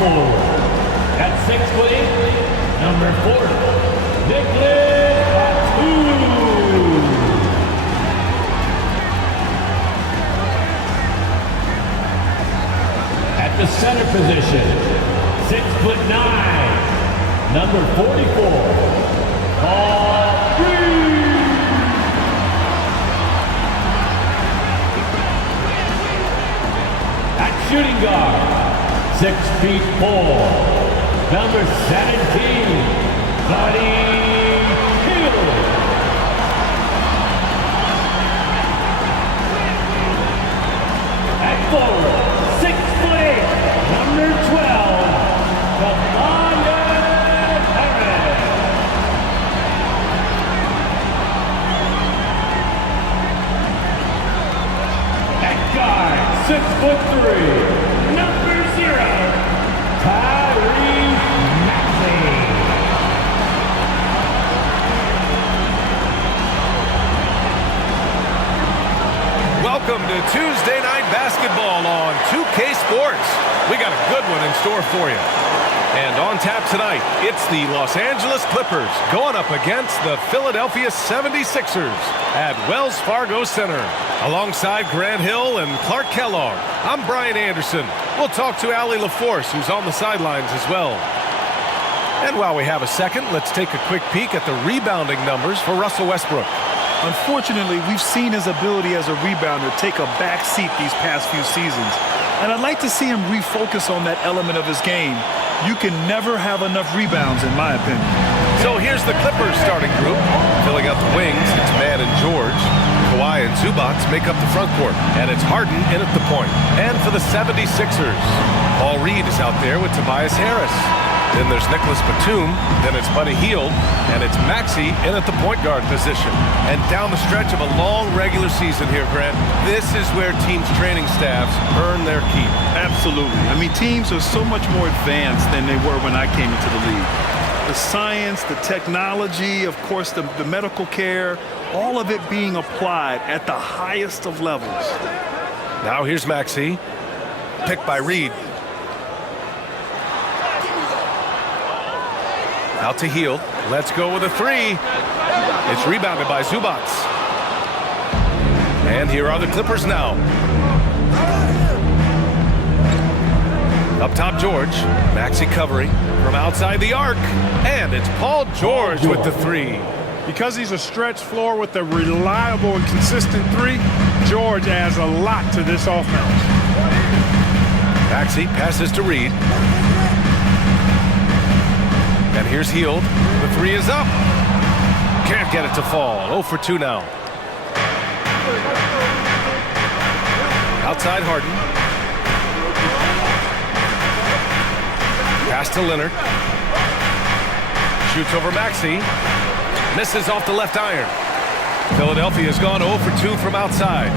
forward. At 6'8", number 40, Katangos. At the center position, 6'9", number 44, at shooting guard, 6'4", number 17, Buddy Hield. At forward, 6'8", number 12, at guard, 6'3", number 0, Welcome to Tuesday Night Basketball on 2K Sports. We got a good one in store for you. And on tap tonight, it's the Los Angeles Clippers going up against the Philadelphia 76ers at Wells Fargo Center. Alongside Grant Hill and Clark Kellogg, I'm Brian Anderson. We'll talk to Allie LaForce, who's on the sidelines as well. And while we have a second, let's take a quick peek at the rebounding numbers for Russell Westbrook. Unfortunately, we've seen his ability as a rebounder take a back seat these past few seasons. And I'd like to see him refocus on that element of his game. You can never have enough rebounds, in my opinion. So here's the Clippers starting group. Filling out the wings, it's Mann and George. Kawhi and Zubac make up the front court. And it's Harden in at the point. And for the 76ers, Paul Reed is out there with Tobias Harris. Then there's Nicholas Batum, then it's Buddy Hield, and it's Maxey in at the point guard position. And down the stretch of a long regular season here, Grant, this is where teams' training staffs earn their keep. Absolutely. I mean, teams are so much more advanced than they were when I came into the league. The science, the technology, of course, the medical care, all of it being applied at the highest of levels. Now here's Maxey, picked by Reed. Out to Hield. Let's go with a three. It's rebounded by Zubac. And here are the Clippers now. Up top, George. Maxey covering from outside the arc. And it's Paul George with the three. Because he's a stretch floor with a reliable and consistent three, George adds a lot to this offense. Maxey passes to Reed. And here's Hield. The three is up. Can't get it to fall. 0 for 2 now. Outside Harden. Pass to Leonard. Shoots over Maxey. Misses off the left iron. Philadelphia's gone 0 for 2 from outside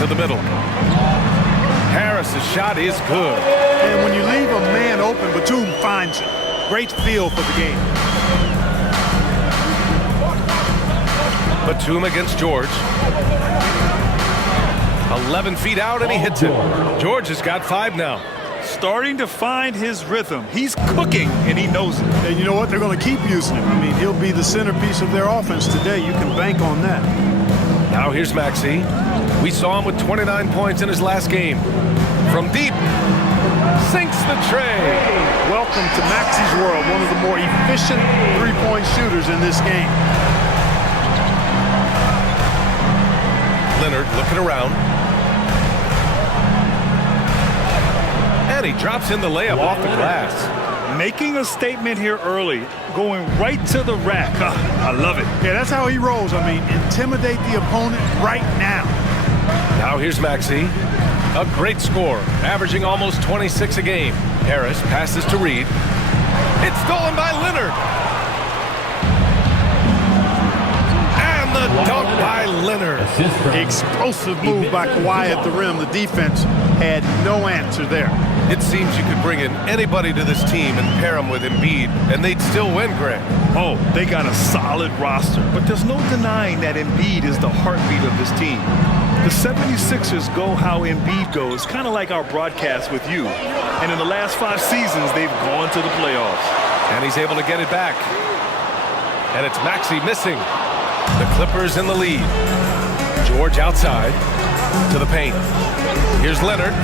to the middle. Harris's shot is good. And when you leave a man open, Batum finds it. Great feel for the game. Batum against George. 11 feet out, and he hits it. George has got 5 now. Starting to find his rhythm. He's cooking, and he knows it. And you know what? They're going to keep using him. I mean, he'll be the centerpiece of their offense today. You can bank on that. Now here's Maxey. We saw him with 29 points in his last game. From deep, sinks the tray. Welcome to Maxey's world, one of the more efficient three-point shooters in this game. Leonard looking around. And he drops in the layup off the glass. Making a statement here early, going right to the rack. I love it. Yeah, that's how he rolls. I mean, intimidate the opponent right now. Now here's Maxey. A great score, averaging almost 26 a game. Harris passes to Reed. It's stolen by Leonard. And the dunk by Leonard. Explosive move by Kawhi at the rim. The defense had no answer there. It seems you could bring in anybody to this team and pair them with Embiid, and they'd still win, Greg. Oh, they got a solid roster, but there's no denying that Embiid is the heartbeat of this team. The 76ers go how Embiid goes, kind of like our broadcast with you. And in the last 5 seasons, they've gone to the playoffs. And he's able to get it back. And it's Maxey missing. The Clippers in the lead. George outside to the paint. Here's Leonard.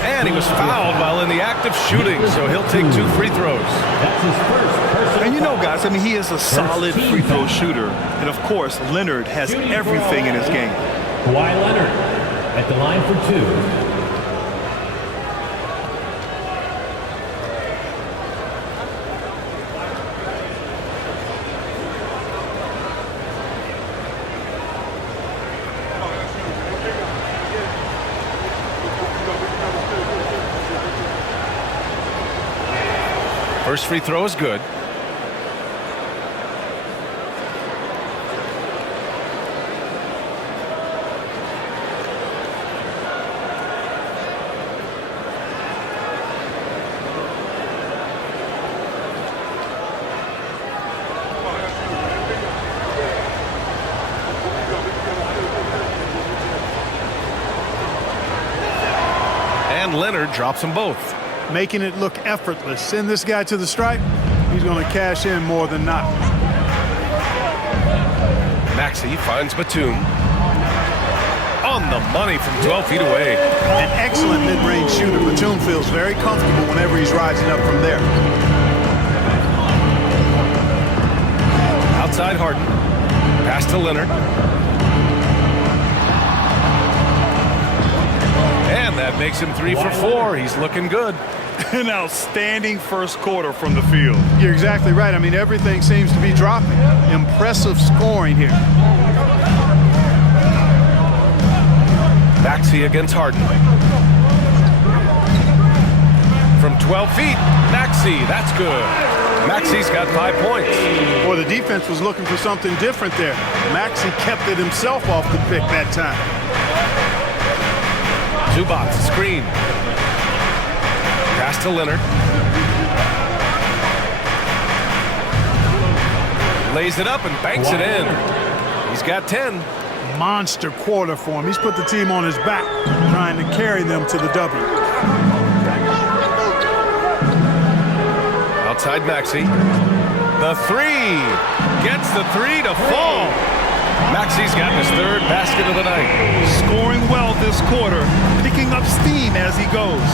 And he was fouled while in the act of shooting, so he'll take 2 free throws. That's his first personal And you know, foul. guys, I mean, he is a solid free throw shooter. And, of course, Leonard has everything in his game. Kawhi Leonard at the line for 2. First free throw is good. And Leonard drops them both. Making it look effortless. Send this guy to the stripe, he's going to cash in more than not. Maxey finds Batum. On the money from 12 feet away. An excellent mid-range shooter. Batum feels very comfortable whenever he's rising up from there. Outside Harden. Pass to Leonard. And that makes him 3 for 4. He's looking good. An outstanding first quarter from the field. You're exactly right. I mean, everything seems to be dropping. Impressive scoring here. Maxey against Harden. From 12 feet, Maxey, that's good. Maxey's got 5 points. Boy, the defense was looking for something different there. Maxey kept it himself off the pick that time. Zubac, screen. Pass to Leonard. Lays it up and banks it in. He's got 10. Monster quarter for him. He's put the team on his back, trying to carry them to the W. Outside Maxey. The 3. Gets the 3 to fall. Maxey's got his 3rd basket of the night. Scoring well this quarter, picking up steam as he goes.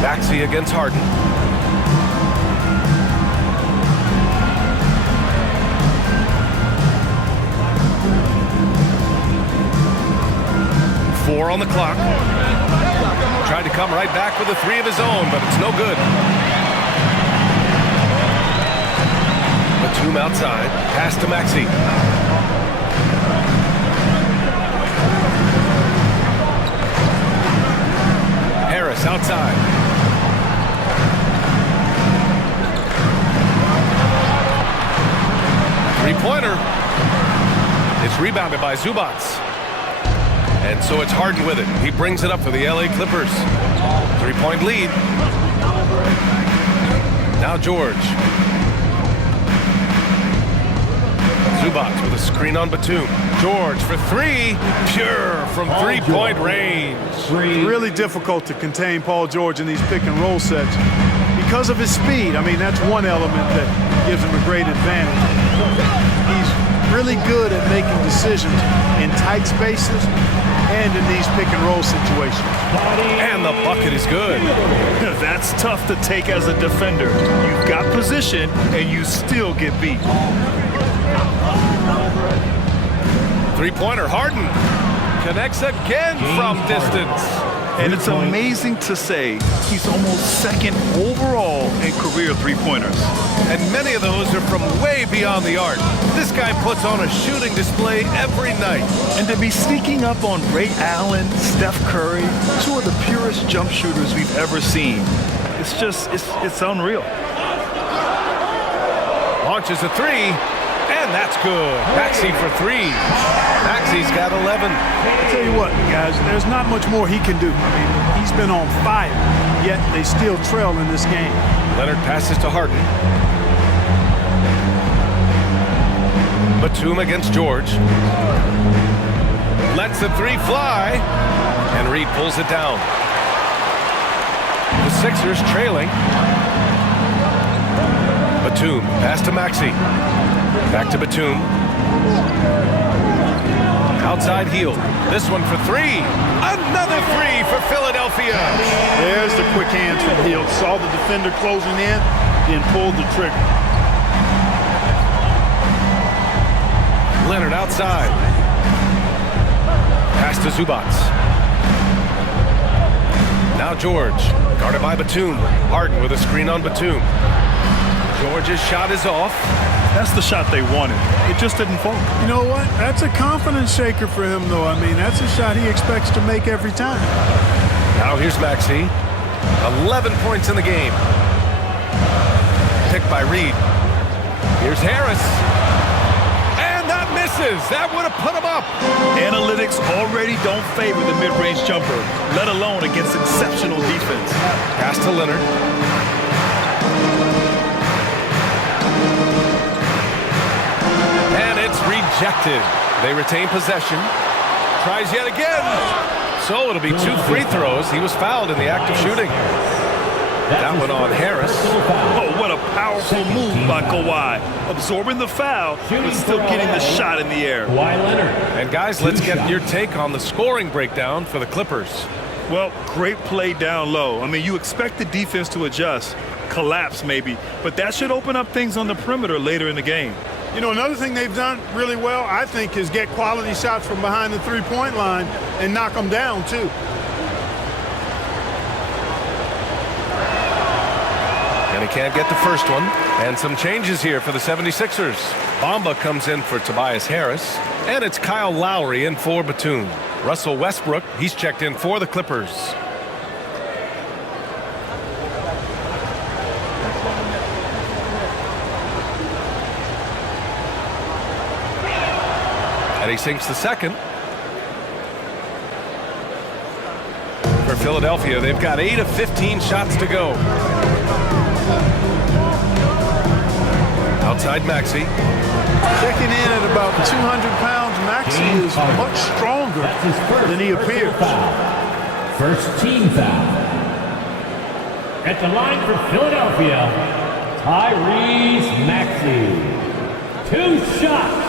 Maxey against Harden. Four on the clock. Tried to come right back with a 3 of his own, but it's no good. Batum outside. Pass to Maxey. Harris outside. Three-pointer. It's rebounded by Zubac. And so it's Harden with it. He brings it up for the LA Clippers. 3-point lead. Now George. Zubac with a screen on Batum. George for 3. Pure from 3-point range. Really difficult to contain Paul George in these pick and roll sets because of his speed. I mean, that's one element that gives him a great advantage. He's really good at making decisions in tight spaces and in these pick and roll situations. And the bucket is good. That's tough to take as a defender. You've got position and you still get beat. 3-pointer, Harden connects again from distance. And it's amazing to say he's almost 2nd overall in career 3-pointers. And many of those are from way beyond the arc. This guy puts on a shooting display every night. And to be sneaking up on Ray Allen, Steph Curry, 2 of the purest jump shooters we've ever seen. It's just, it's unreal. Launches a 3 and And that's good. Maxey for 3. Maxey's got 11. I'll tell you what, guys, there's not much more he can do. I mean, he's been on fire, yet they still trail in this game. Leonard passes to Harden. Batum against George. Lets the 3 fly. And Reed pulls it down. The Sixers trailing. Batum, pass to Maxey. Back to Batum. Outside heel. This one for 3. Another 3 for Philadelphia. There's the quick hands from Hill. Saw the defender closing in, then pulled the trigger. Leonard outside. Pass to Zubac. Now George, guarded by Batum. Harden with a screen on Batum. George's shot is off. That's the shot they wanted. It just didn't fall. You know what? That's a confidence shaker for him, though. I mean, that's a shot he expects to make every time. Now here's Maxey. 11 points in the game. Picked by Reed. Here's Harris. And that misses. That would have put him up. Analytics already don't favor the mid-range jumper, let alone against exceptional defense. Pass to Leonard. And it's rejected. They retain possession. Tries yet again. So it'll be 2 free throws. He was fouled in the act of shooting. That one on Harris. Oh, what a powerful move by Kawhi. Absorbing the foul, but still getting the shot in the air. Kawhi Leonard. And guys, let's get your take on the scoring breakdown for the Clippers. Well, great play down low. I mean, you expect the defense to adjust, collapse maybe, but that should open up things on the perimeter later in the game. You know, another thing they've done really well, I think, is get quality shots from behind the three-point line and knock them down, too. And he can't get the first one. And some changes here for the 76ers. Bamba comes in for Tobias Harris. And it's Kyle Lowry in for Batum. Russell Westbrook, he's checked in for the Clippers. And he sinks the second. For Philadelphia, they've got 8 of 15 shots to go. Outside Maxey. Checking in at about 200 pounds, Maxey is much stronger than he appears. First team foul. At the line for Philadelphia, Tyrese Maxey. 2 shots.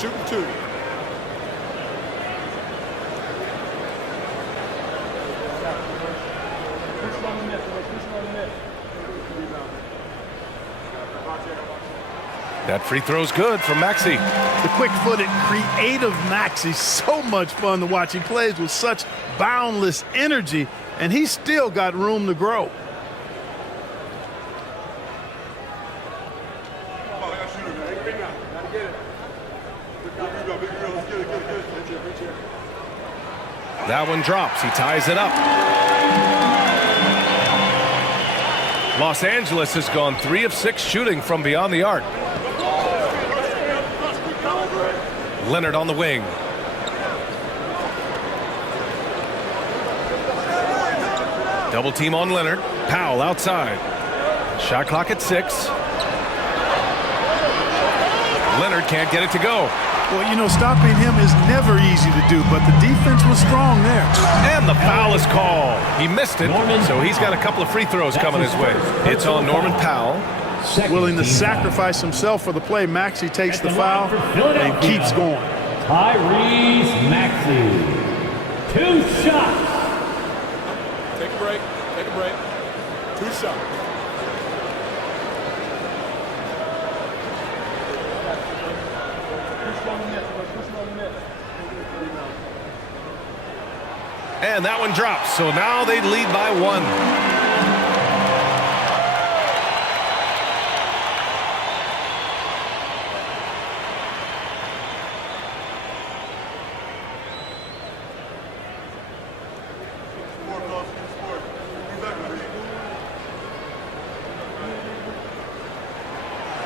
Shooting 2. That free throw's good for Maxey. The quick-footed, creative Maxey, so much fun to watch. He plays with such boundless energy, and he's still got room to grow. That one drops. He ties it up. Los Angeles has gone 3 of 6 shooting from beyond the arc. Leonard on the wing. Double team on Leonard. Powell outside. Shot clock at 6. Leonard can't get it to go. Well, you know, stopping him is never easy to do, but the defense was strong there. And the foul is called. He missed it, so he's got a couple of free throws coming his way. It's on Norman Powell. Willing to sacrifice himself for the play, Maxey takes the foul and keeps going. Tyrese Maxey. 2 shots. Take a break. Take a break. 2 shots. And that one drops, so now they lead by 1.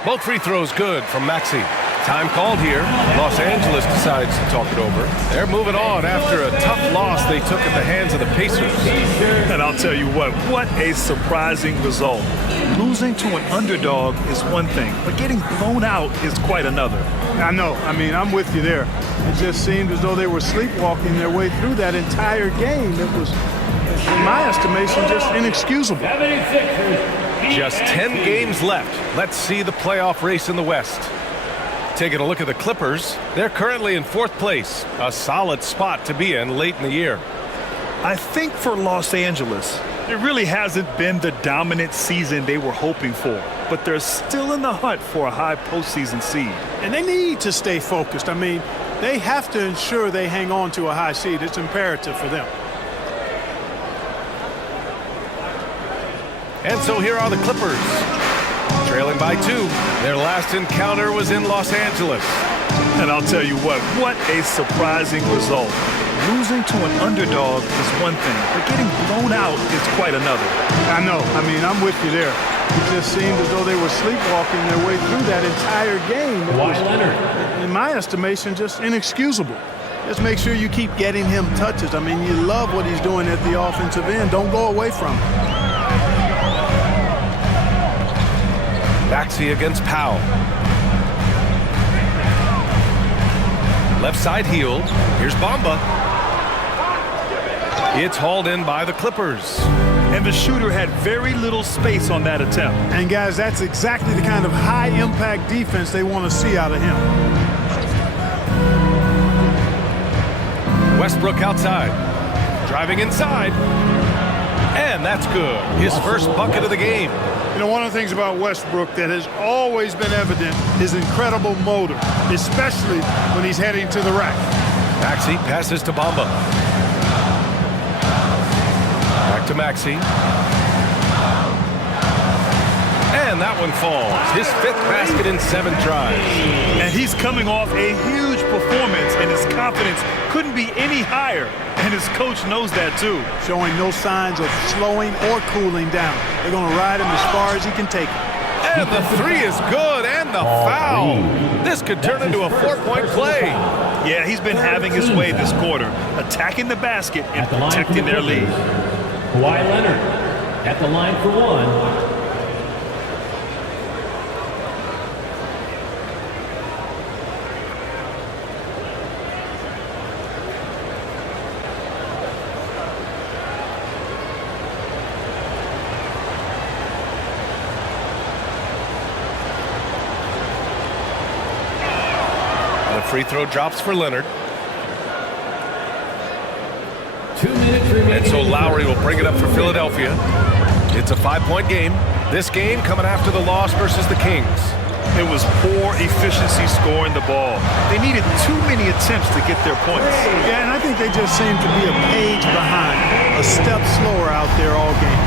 Both free throws good from Maxey. Time called here. Los Angeles decides to talk it over. They're moving on after a tough loss they took at the hands of the Pacers. And I'll tell you what a surprising result. Losing to an underdog is one thing, but getting blown out is quite another. I know. I mean, I'm with you there. It just seemed as though they were sleepwalking their way through that entire game. It was, in my estimation, just inexcusable. Just 10 games left. Let's see the playoff race in the West. Taking a look at the Clippers, they're currently in 4th place, a solid spot to be in late in the year. I think for Los Angeles, it really hasn't been the dominant season they were hoping for, but they're still in the hunt for a high postseason seed. And they need to stay focused. I mean, they have to ensure they hang on to a high seed. It's imperative for them. And so here are the Clippers, trailing by 2. Their last encounter was in Los Angeles. And I'll tell you what a surprising result. Losing to an underdog is one thing, but getting blown out is quite another. I know. I mean, I'm with you there. It just seemed as though they were sleepwalking their way through that entire game. It was, in my estimation, just inexcusable. Just make sure you keep getting him touches. I mean, you love what he's doing at the offensive end. Don't go away from him. Maxey against Powell. Left side heel. Here's Bamba. It's hauled in by the Clippers. And the shooter had very little space on that attempt. And guys, that's exactly the kind of high-impact defense they want to see out of him. Westbrook outside. Driving inside. And that's good. His first bucket of the game. You know, one of the things about Westbrook that has always been evident is incredible motor, especially when he's heading to the rack. Maxey passes to Bamba. Back to Maxey. And that one falls. His 5th basket in 7 tries. And he's coming off a huge performance, and his confidence couldn't be any higher. And his coach knows that too. Showing no signs of slowing or cooling down. They're going to ride him as far as he can take it. And the 3 is good, and the foul. This could turn into a 4-point play. Yeah, he's been having his way this quarter, attacking the basket and protecting their lead. Kawhi Leonard at the line for 1. Free throw drops for Leonard. 2 minutes remaining. And so Lowry will bring it up for Philadelphia. It's a 5-point game. This game coming after the loss versus the Kings. It was poor efficiency scoring the ball. They needed too many attempts to get their points. Yeah, and I think they just seem to be a page behind, a step slower out there all game.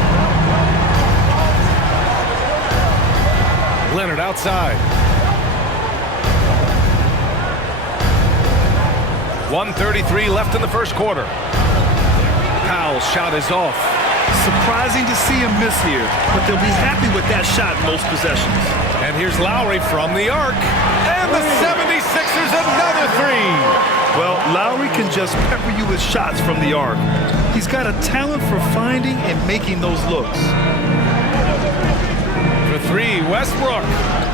Leonard outside. 1:33 left in the first quarter. Powell's shot is off. Surprising to see him miss here, but they'll be happy with that shot most possessions. And here's Lowry from the arc. And the 76ers another 3. Well, Lowry can just pepper you with shots from the arc. He's got a talent for finding and making those looks. For 3, Westbrook.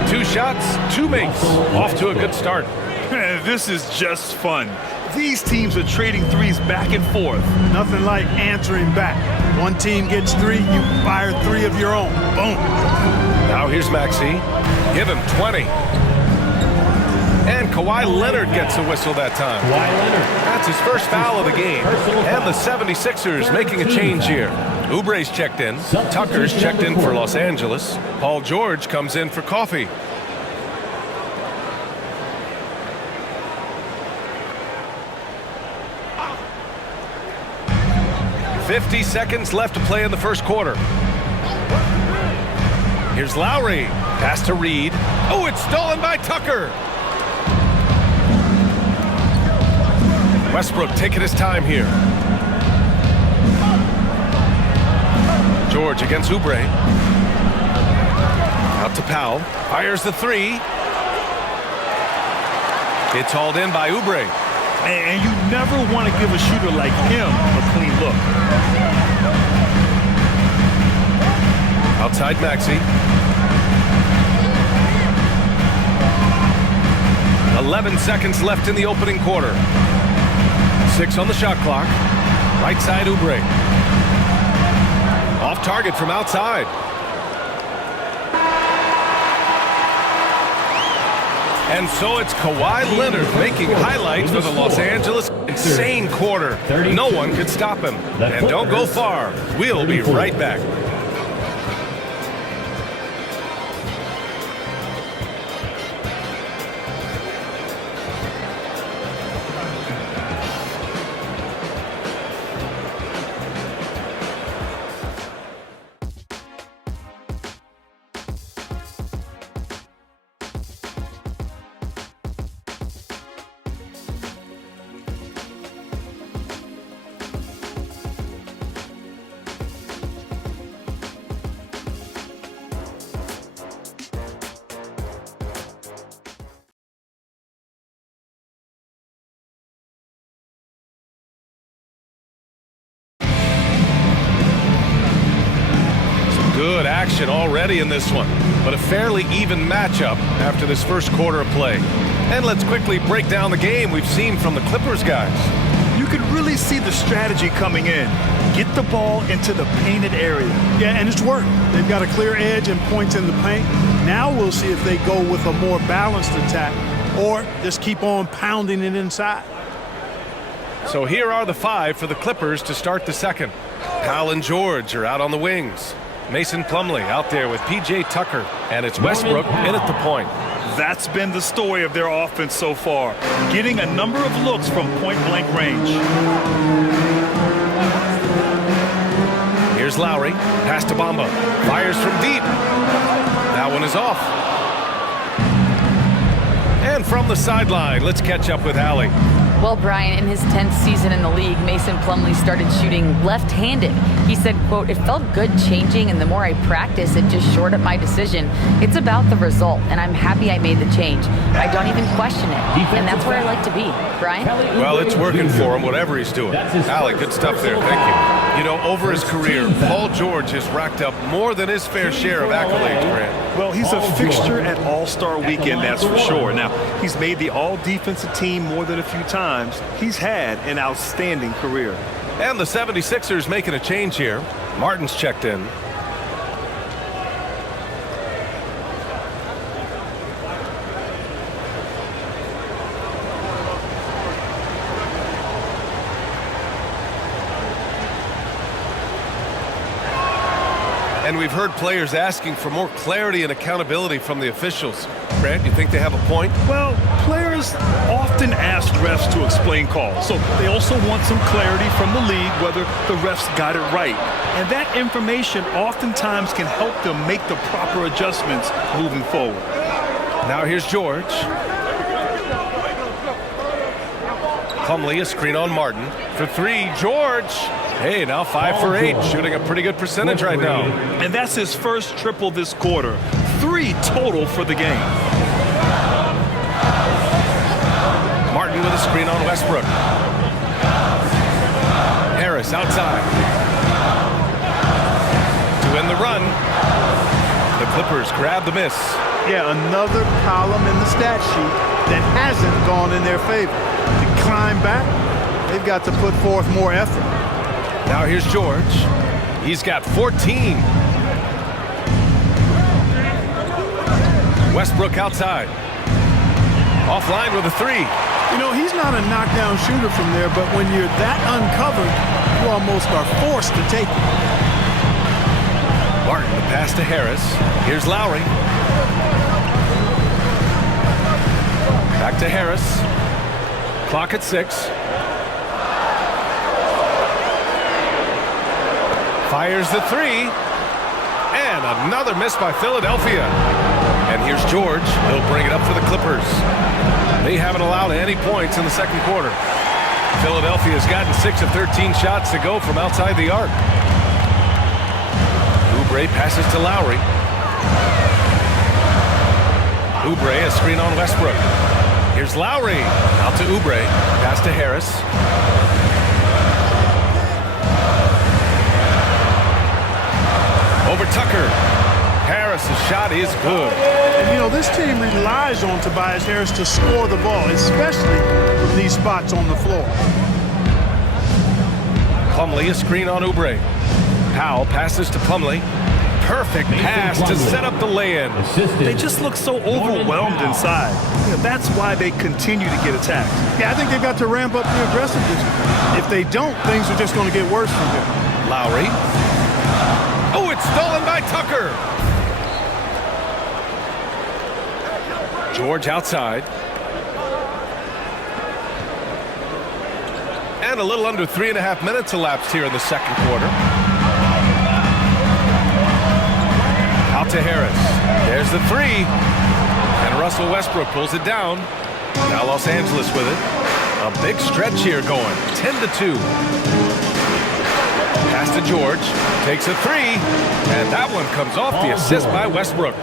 2 shots, 2 makes. Off to a good start. This is just fun. These teams are trading threes back and forth. Nothing like answering back. One team gets 3, you fire 3 of your own. Boom. Now here's Maxey. Give him 20. And Kawhi Leonard gets a whistle that time. Kawhi Leonard. That's his first foul of the game. And the 76ers making a change here. Oubre's checked in. Tucker's checked in for Los Angeles. Paul George comes in for coffee. 50 seconds left to play in the first quarter. Here's Lowry. Pass to Reed. Oh, it's stolen by Tucker. Westbrook taking his time here. George against Oubre. Out to Powell. Fires the three. It's hauled in by Oubre. And you never want to give a shooter like him a clean look. Outside Maxey. 11 seconds left in the opening quarter. 6 on the shot clock. Right side Oubre. Off target from outside. And so it's Kawhi Leonard making highlights for the Los Angeles. Insane quarter. No one could stop him. And don't go far. We'll be right back. Good action already in this one, but a fairly even matchup after this first quarter of play. And let's quickly break down the game we've seen from the Clippers guys. You could really see the strategy coming in. Get the ball into the painted area. Yeah, and it's worked. They've got a clear edge and points in the paint. Now we'll see if they go with a more balanced attack or just keep on pounding it inside. So here are the 5 for the Clippers to start the second. Powell and George are out on the wings. Mason Plumlee out there with P.J. Tucker, and it's Westbrook in at the point. That's been the story of their offense so far, getting a number of looks from point-blank range. Here's Lowry, pass to Bamba, fires from deep. That one is off. And from the sideline, let's catch up with Allie. Well, Brian, in his 10th season in the league, Mason Plumlee started shooting left-handed. He said, quote, "It felt good changing, and the more I practice, it just shored up my decision. It's about the result, and I'm happy I made the change. I don't even question it, and that's where I like to be." Brian? Well, it's working for him, whatever he's doing. Allie, good stuff there. Thank you. You know, over his career, Paul George has racked up more than his fair share of accolades, Grant. Well, he's a fixture at All-Star Weekend, that's for sure. Now, he's made the All-Defensive team more than a few times. He's had an outstanding career. And the 76ers making a change here. Martin's checked in. And we've heard players asking for more clarity and accountability from the officials. Grant, you think they have a point? Well, players often ask refs to explain calls, so they also want some clarity from the league whether the refs got it right. And that information oftentimes can help them make the proper adjustments moving forward. Now here's George. Plumlee, a screen on Martin. For 3, George. Hey, now 5 for 8, shooting a pretty good percentage right now. And that's his first triple this quarter. 3 total for the game. Martin with a screen on Westbrook. Harris outside. To end the run. The Clippers grab the miss. Yeah, another column in the stat sheet that hasn't gone in their favor. To climb back, they've got to put forth more effort. Now here's George. He's got 14. Westbrook outside. Offline with a 3. You know, he's not a knockdown shooter from there, but when you're that uncovered, you almost are forced to take it. Martin, the pass to Harris. Here's Lowry. Back to Harris. Clock at 6. Fires the 3. And another miss by Philadelphia. And here's George. He'll bring it up for the Clippers. They haven't allowed any points in the second quarter. Philadelphia's gotten 6 of 13 shots to go from outside the arc. Oubre passes to Lowry. Oubre, a screen on Westbrook. Here's Lowry. Out to Oubre. Pass to Harris. Over Tucker. Harris's shot is good. And, you know, this team relies on Tobias Harris to score the ball, especially from these spots on the floor. Plumlee, a screen on Oubre. Powell passes to Plumlee. Perfect pass to set up the lay-in. They just look so overwhelmed inside. Yeah, that's why they continue to get attacked. Yeah, I think they've got to ramp up the aggressiveness. If they don't, things are just going to get worse from here. Lowry. Oh, it's stolen by Tucker. George outside. And a little under 3.5 minutes elapsed here in the second quarter. Out to Harris. There's the three. And Russell Westbrook pulls it down. Now Los Angeles with it. A big stretch here going. 10-2. Pass to George. Takes a three. And that one comes off the assist by Westbrook.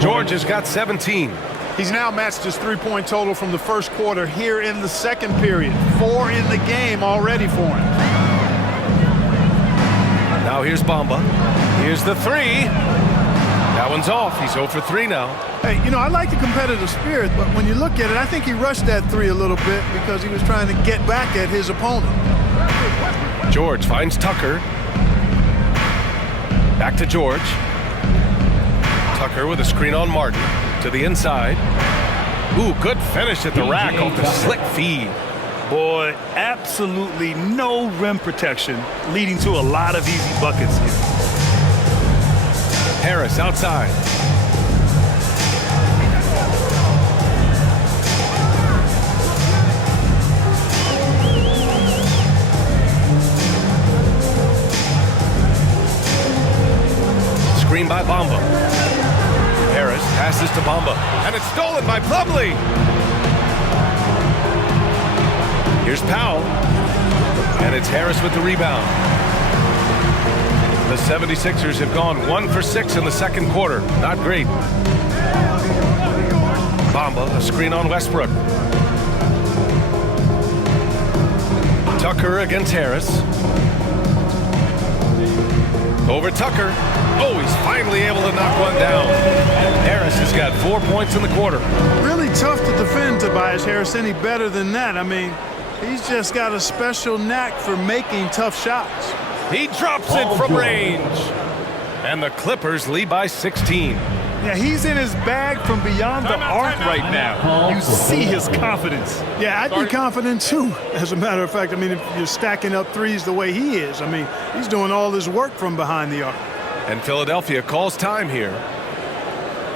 George has got 17. He's now matched his three-point total from the first quarter here in the second period. 4 in the game already for him. Now here's Bamba. Here's the three. That one's off. He's 0 for 3 now. Hey, you know, I like the competitive spirit, but when you look at it, I think he rushed that three a little bit because he was trying to get back at his opponent. George finds Tucker. Back to George. Tucker with a screen on Martin. To the inside. Ooh, good finish at the rack off the slick feed. Boy, absolutely no rim protection, leading to a lot of easy buckets here. Harris outside. Screen by Bamba. Harris passes to Bamba, and it's stolen by Plumlee. Here's Powell, and it's Harris with the rebound. The 76ers have gone 1 for 6 in the second quarter. Not great. Bamba, a screen on Westbrook. Tucker against Harris. Over Tucker. Oh, he's finally able to knock one down. Harris has got 4 points in the quarter. Really tough to defend Tobias Harris any better than that. I mean, he's just got a special knack for making tough shots. He drops it from range. And the Clippers lead by 16. Yeah, he's in his bag from beyond the arc right now. You see his confidence. Yeah, I'd be confident too, as a matter of fact. I mean, if you're stacking up threes the way he is, I mean, he's doing all his work from behind the arc. And Philadelphia calls time here.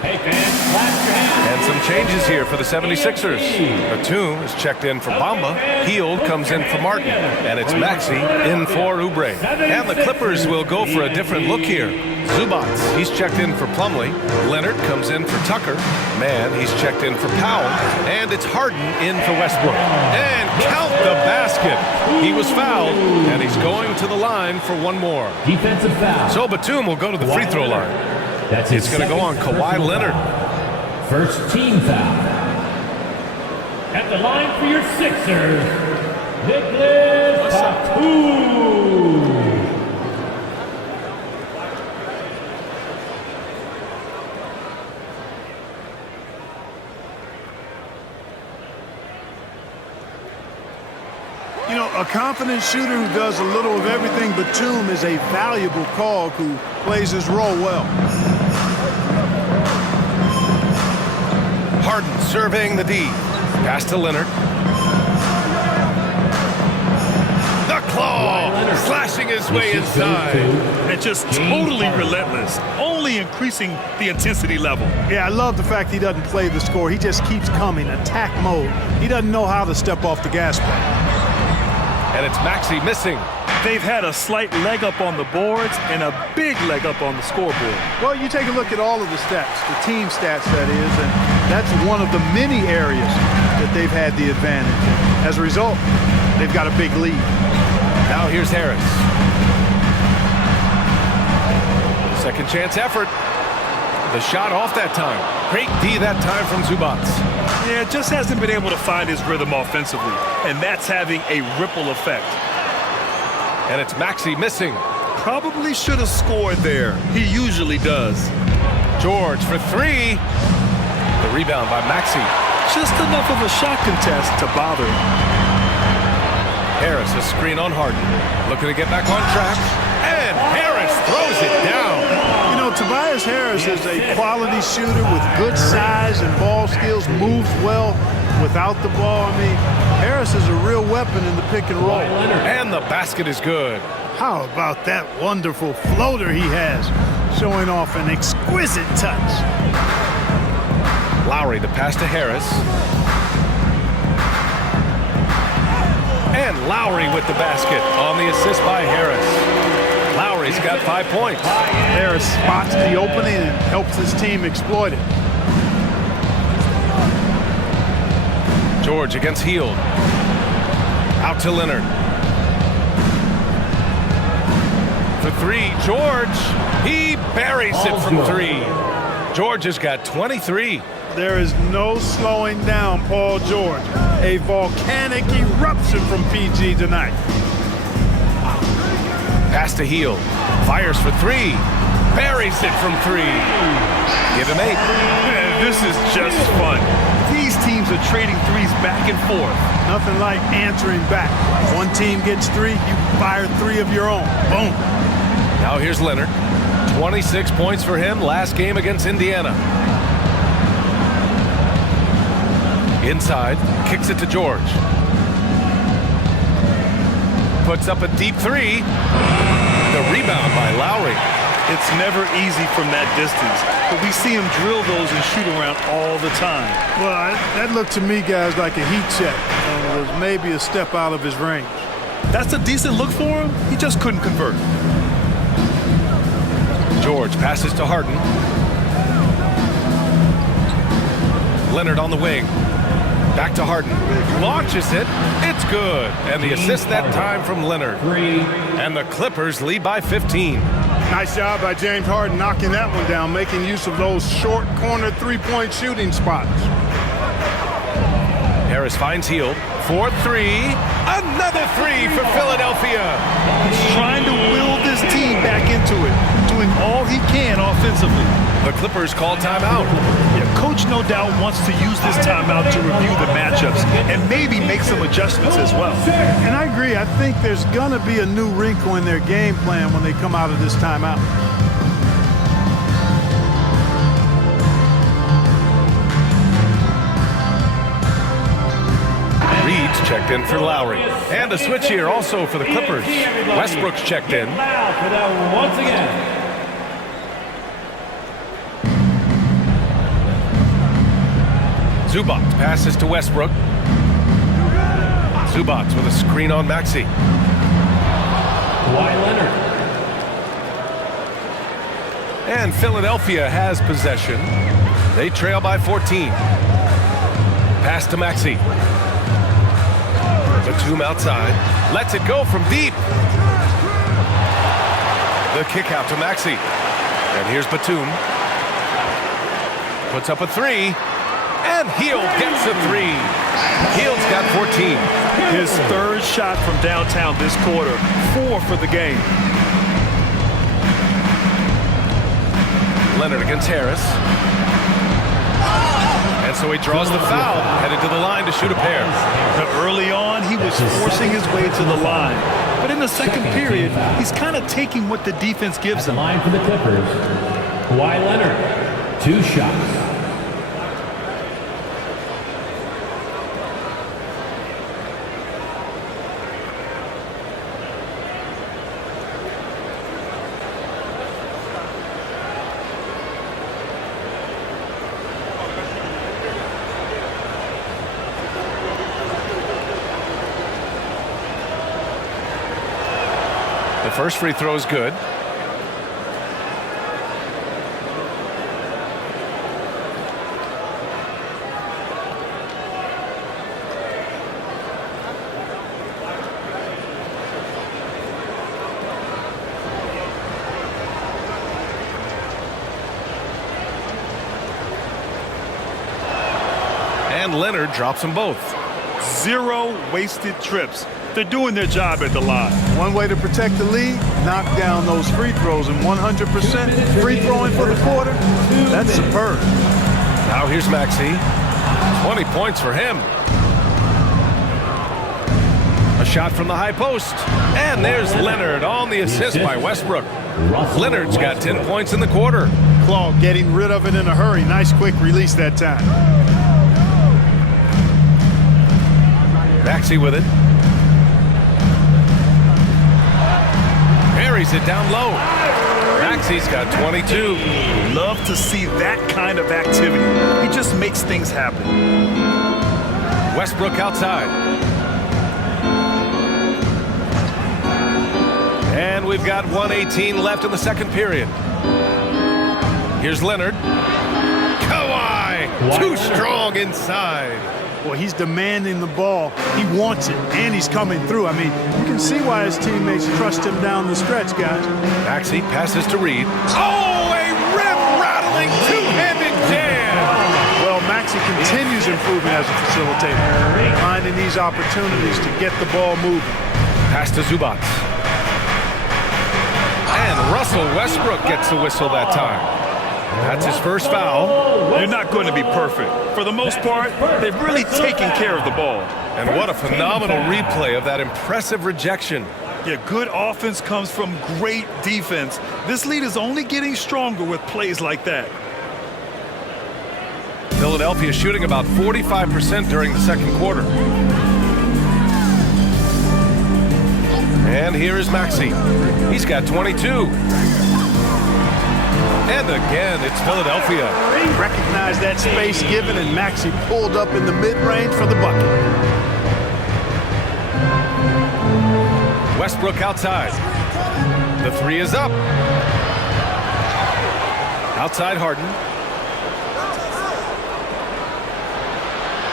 Hey, fans, clap your hands. And some changes here for the 76ers. Batum is checked in for Bamba. Hield comes in for Martin. And it's Maxey in for Oubre. And the Clippers will go for a different look here. Zubac, he's checked in for Plumlee. Leonard comes in for Tucker. Mann, he's checked in for Powell. And it's Harden in for Westbrook. And count the basket. He was fouled, and he's going to the line for one more. Defensive foul. So Batum will go to the free throw line. That's his It's going to go on second Kawhi personal Leonard. foul. First team foul. At the line for your Sixers, Nicholas Batum. You know, a confident shooter who does a little of everything. Batum is a valuable cog who plays his role well. Harden surveying the D. Pass to Leonard. The claw! Slashing his way inside. And just totally relentless, only increasing the intensity level. Yeah, I love the fact he doesn't play the score. He just keeps coming, attack mode. He doesn't know how to step off the gas pedal. And it's Maxey missing. They've had a slight leg up on the boards and a big leg up on the scoreboard. Well, you take a look at all of the stats, the team stats that is, and that's one of the many areas that they've had the advantage. As a result, they've got a big lead. Now here's Harris. Second chance effort. The shot off that time. Great D that time from Zubats. Yeah, just hasn't been able to find his rhythm offensively, and that's having a ripple effect. And it's Maxey missing. Probably should have scored there. He usually does. George for three. The rebound by Maxey. Just enough of a shot contest to bother him. Harris, a screen on Harden. Looking to get back on track. And Harris throws it down. You know, Tobias Harris is a quality shooter with good size and ball skills, moves well without the ball. I mean, Harris is a real weapon in the pick and roll. And the basket is good. How about that wonderful floater he has, showing off an exquisite touch. Lowry, the pass to Harris. And Lowry with the basket on the assist by Harris. Lowry's got 5 points. Harris spots the opening and helps his team exploit it. George against Hield. Out to Leonard. For three, George. He buries it from three. George has got 23. There is no slowing down Paul George. A volcanic eruption from PG tonight. Pass to Hield. Fires for three. Buries it from three. Give him 8. Man, this is just fun. These teams are trading threes back and forth. Nothing like answering back. One team gets 3, you fire 3 of your own. Boom. Now here's Leonard. 26 points for him last game against Indiana. Inside, kicks it to George. Puts up a deep 3. The rebound by Lowry. It's never easy from that distance, but we see him drill those and shoot around all the time. Well, that looked to me, guys, like a heat check. It was maybe a step out of his range. That's a decent look for him. He just couldn't convert. George passes to Harden. Leonard on the wing. Back to Harden. Launches it. It's good. And the assist that time from Leonard. And the Clippers lead by 15. Nice job by James Harden knocking that one down, making use of those short corner three-point shooting spots. Harris finds Hield. 4-3. Another 3 for Philadelphia. He's trying to will this team back into it, doing all he can offensively. The Clippers call timeout. Yeah, coach no doubt wants to use this timeout to review the matchups and maybe make some adjustments as well. And I agree. I think there's going to be a new wrinkle in their game plan when they come out of this timeout. Reed's checked in for Lowry. And a switch here also for the Clippers. Westbrook's checked in. Foul for that one once again. Zubats passes to Westbrook. Zubats with a screen on Maxey. Kawhi Leonard. And Philadelphia has possession. They trail by 14. Pass to Maxey. Batum outside. Lets it go from deep. The kick out to Maxey. And here's Batum. Puts up a 3. And Hield gets a 3. Hield's got 14. His third shot from downtown this quarter. 4 for the game. Leonard against Harris. And so he draws the foul, headed to the line to shoot a pair. Now, early on, he was forcing his way to the line. But in the second period, he's kind of taking what the defense gives him. Line for the Clippers. Kawhi Leonard. 2 shots. The first free throw is good. And Leonard drops them both. 0 wasted trips. They're doing their job at the line. One way to protect the lead, knock down those free throws, and 100% free throwing for the quarter, that's superb. Now here's Maxey. 20 points for him. A shot from the high post. And there's Leonard on the assist by Westbrook. Leonard's got 10 points in the quarter. Claude getting rid of it in a hurry. Nice quick release that time. Maxey with it. Buries it down low. Maxey's got 22. Love to see that kind of activity. He just makes things happen. Westbrook outside. And we've got 1:18 left in the second period. Here's Leonard. Kawhi, too strong inside. Well, he's demanding the ball. He wants it, and he's coming through. I mean, you can see why his teammates trust him down the stretch, guys. Maxey passes to Reed. Oh, a rim-rattling two-handed jam. Well, Maxey continues improving as a facilitator, finding these opportunities to get the ball moving. Pass to Zubac. And Russell Westbrook gets the whistle that time. That's his first foul. You're not going to be perfect. For the most part, they've really taken care of the ball. And what a phenomenal replay of that impressive rejection. Yeah, good offense comes from great defense. This lead is only getting stronger with plays like that. Philadelphia shooting about 45% during the second quarter. And here is Maxey. He's got 22. And again, it's Philadelphia. Recognize that space given, and Maxey pulled up in the mid-range for the bucket. Westbrook outside. The three is up. Outside Harden.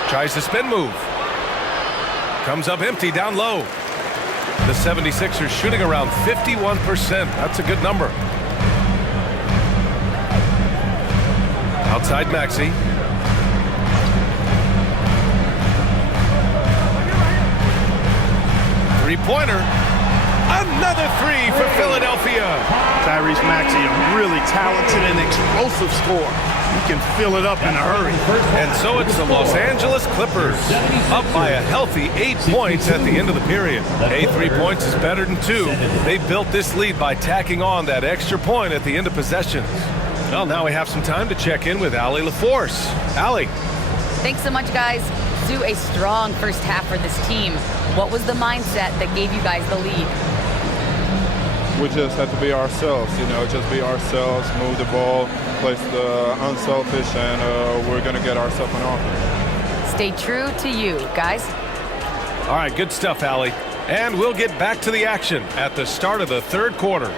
Tries the spin move. Comes up empty down low. The 76ers shooting around 51%. That's a good number. Outside Maxey. Three-pointer. Another three for Philadelphia. Tyrese Maxey, a really talented and explosive scorer. He can fill it up in a hurry. And so it's the Los Angeles Clippers up by a healthy 8 points at the end of the period. 3 points is better than 2. They built this lead by tacking on that extra point at the end of possessions. Well, now we have some time to check in with Allie LaForce. Allie. Thanks so much, guys. Sue, a strong first half for this team. What was the mindset that gave you guys the lead? We just have to be ourselves, just be ourselves, move the ball, play the unselfish, and we're going to get ourselves an offense. Stay true to you, guys. All right, good stuff, Allie. And we'll get back to the action at the start of the third quarter.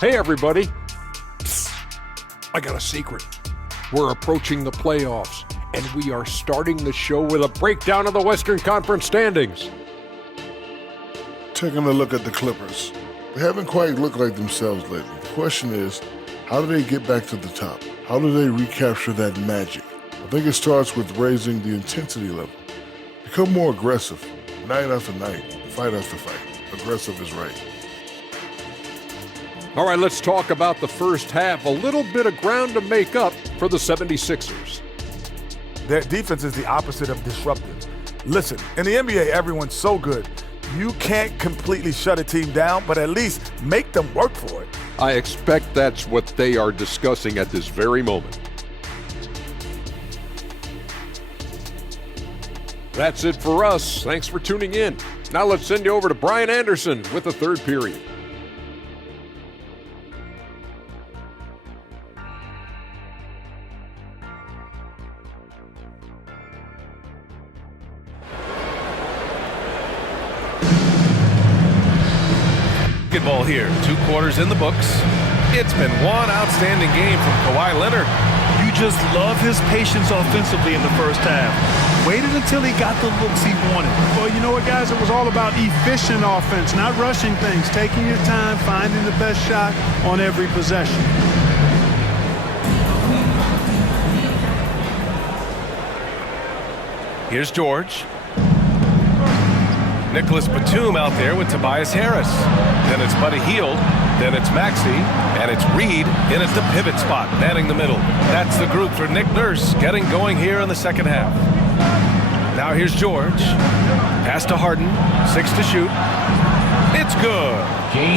Hey, everybody. Psst. I got a secret. We're approaching the playoffs, and we are starting the show with a breakdown of the Western Conference standings. Taking a look at the Clippers. They haven't quite looked like themselves lately. The question is, how do they get back to the top? How do they recapture that magic? I think it starts with raising the intensity level. Become more aggressive, night after night, fight after fight. Aggressive is right. All right, let's talk about the first half. A little bit of ground to make up for the 76ers. Their defense is the opposite of disruptive. Listen, in the NBA, everyone's so good. You can't completely shut a team down, but at least make them work for it. I expect that's what they are discussing at this very moment. That's it for us. Thanks for tuning in. Now let's send you over to Brian Anderson with the third period. Basketball here. 2 quarters in the books. It's been one outstanding game from Kawhi Leonard. You just love his patience offensively in the first half. Waited until he got the looks he wanted. Well, you know what, guys? It was all about efficient offense, not rushing things, taking your time, finding the best shot on every possession. Here's George. Nicholas Batum out there with Tobias Harris. Then it's Buddy Hield. Then it's Maxey. And it's Reed in at the pivot spot, manning the middle. That's the group for Nick Nurse getting going here in the second half. Now here's George. Pass to Harden. 6 to shoot. It's good.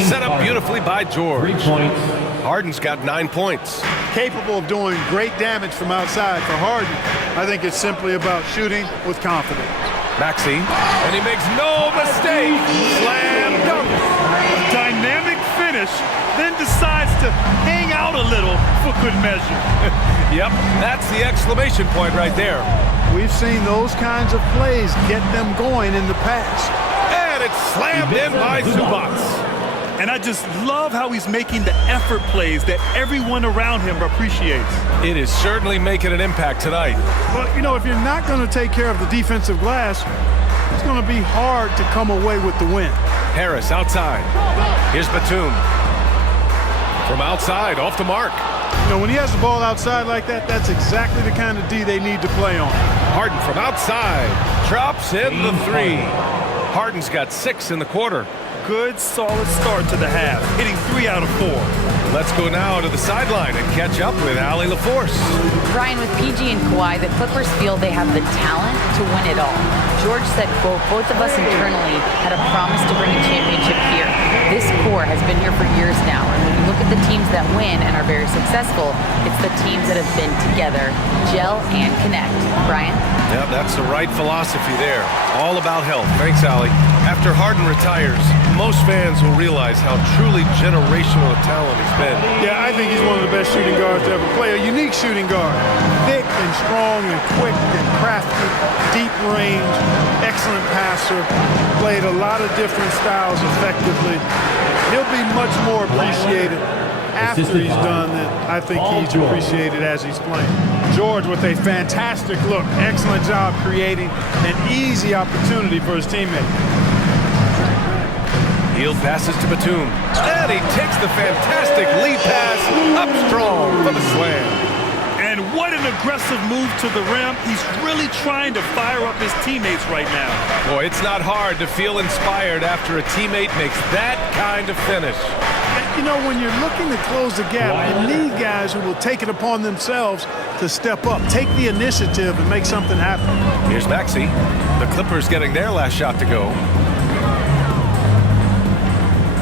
Set up beautifully by George. 3 points. Harden's got 9 points. Capable of doing great damage from outside. For Harden, I think it's simply about shooting with confidence. Maxey, and he makes no mistake. Slam dunk. A dynamic finish, then decides to hang out a little for good measure. Yep, that's the exclamation point right there. We've seen those kinds of plays get them going in the past. And it's slammed in by Zubac. And I just love how he's making the effort plays that everyone around him appreciates. It is certainly making an impact tonight. But, you know, if you're not going to take care of the defensive glass, it's going to be hard to come away with the win. Harris outside. Here's Batum. From outside, off the mark. You know, when he has the ball outside like that, that's exactly the kind of D they need to play on. Harden from outside. Drops in the 3. Harden's got 6 in the quarter. Good, solid start to the half, hitting 3 out of 4. Let's go now to the sideline and catch up with Allie LaForce. Brian, with PG and Kawhi, the Clippers feel they have the talent to win it all. George said, quote, both of us internally had a promise to bring a championship here. This core has been here for years now, and when you look at the teams that win and are very successful, it's the teams that have been together, gel and connect. Brian? Yeah, that's the right philosophy there. All about health. Thanks, Allie. After Harden retires, most fans will realize how truly generational a talent he's been. Yeah, I think he's one of the best shooting guards to ever play. A unique shooting guard. Thick and strong and quick and crafty, deep range, excellent passer. Played a lot of different styles effectively. He'll be much more appreciated after he's done than I think he's appreciated as he's playing. George with a fantastic look. Excellent job creating an easy opportunity for his teammate. Hield passes to Batum. And he takes the fantastic lead pass up strong for the slam. And what an aggressive move to the rim. He's really trying to fire up his teammates right now. Boy, it's not hard to feel inspired after a teammate makes that kind of finish. You know, when you're looking to close the gap, you need guys who will take it upon themselves to step up, take the initiative, and make something happen. Here's Maxey. The Clippers getting their last shot to go.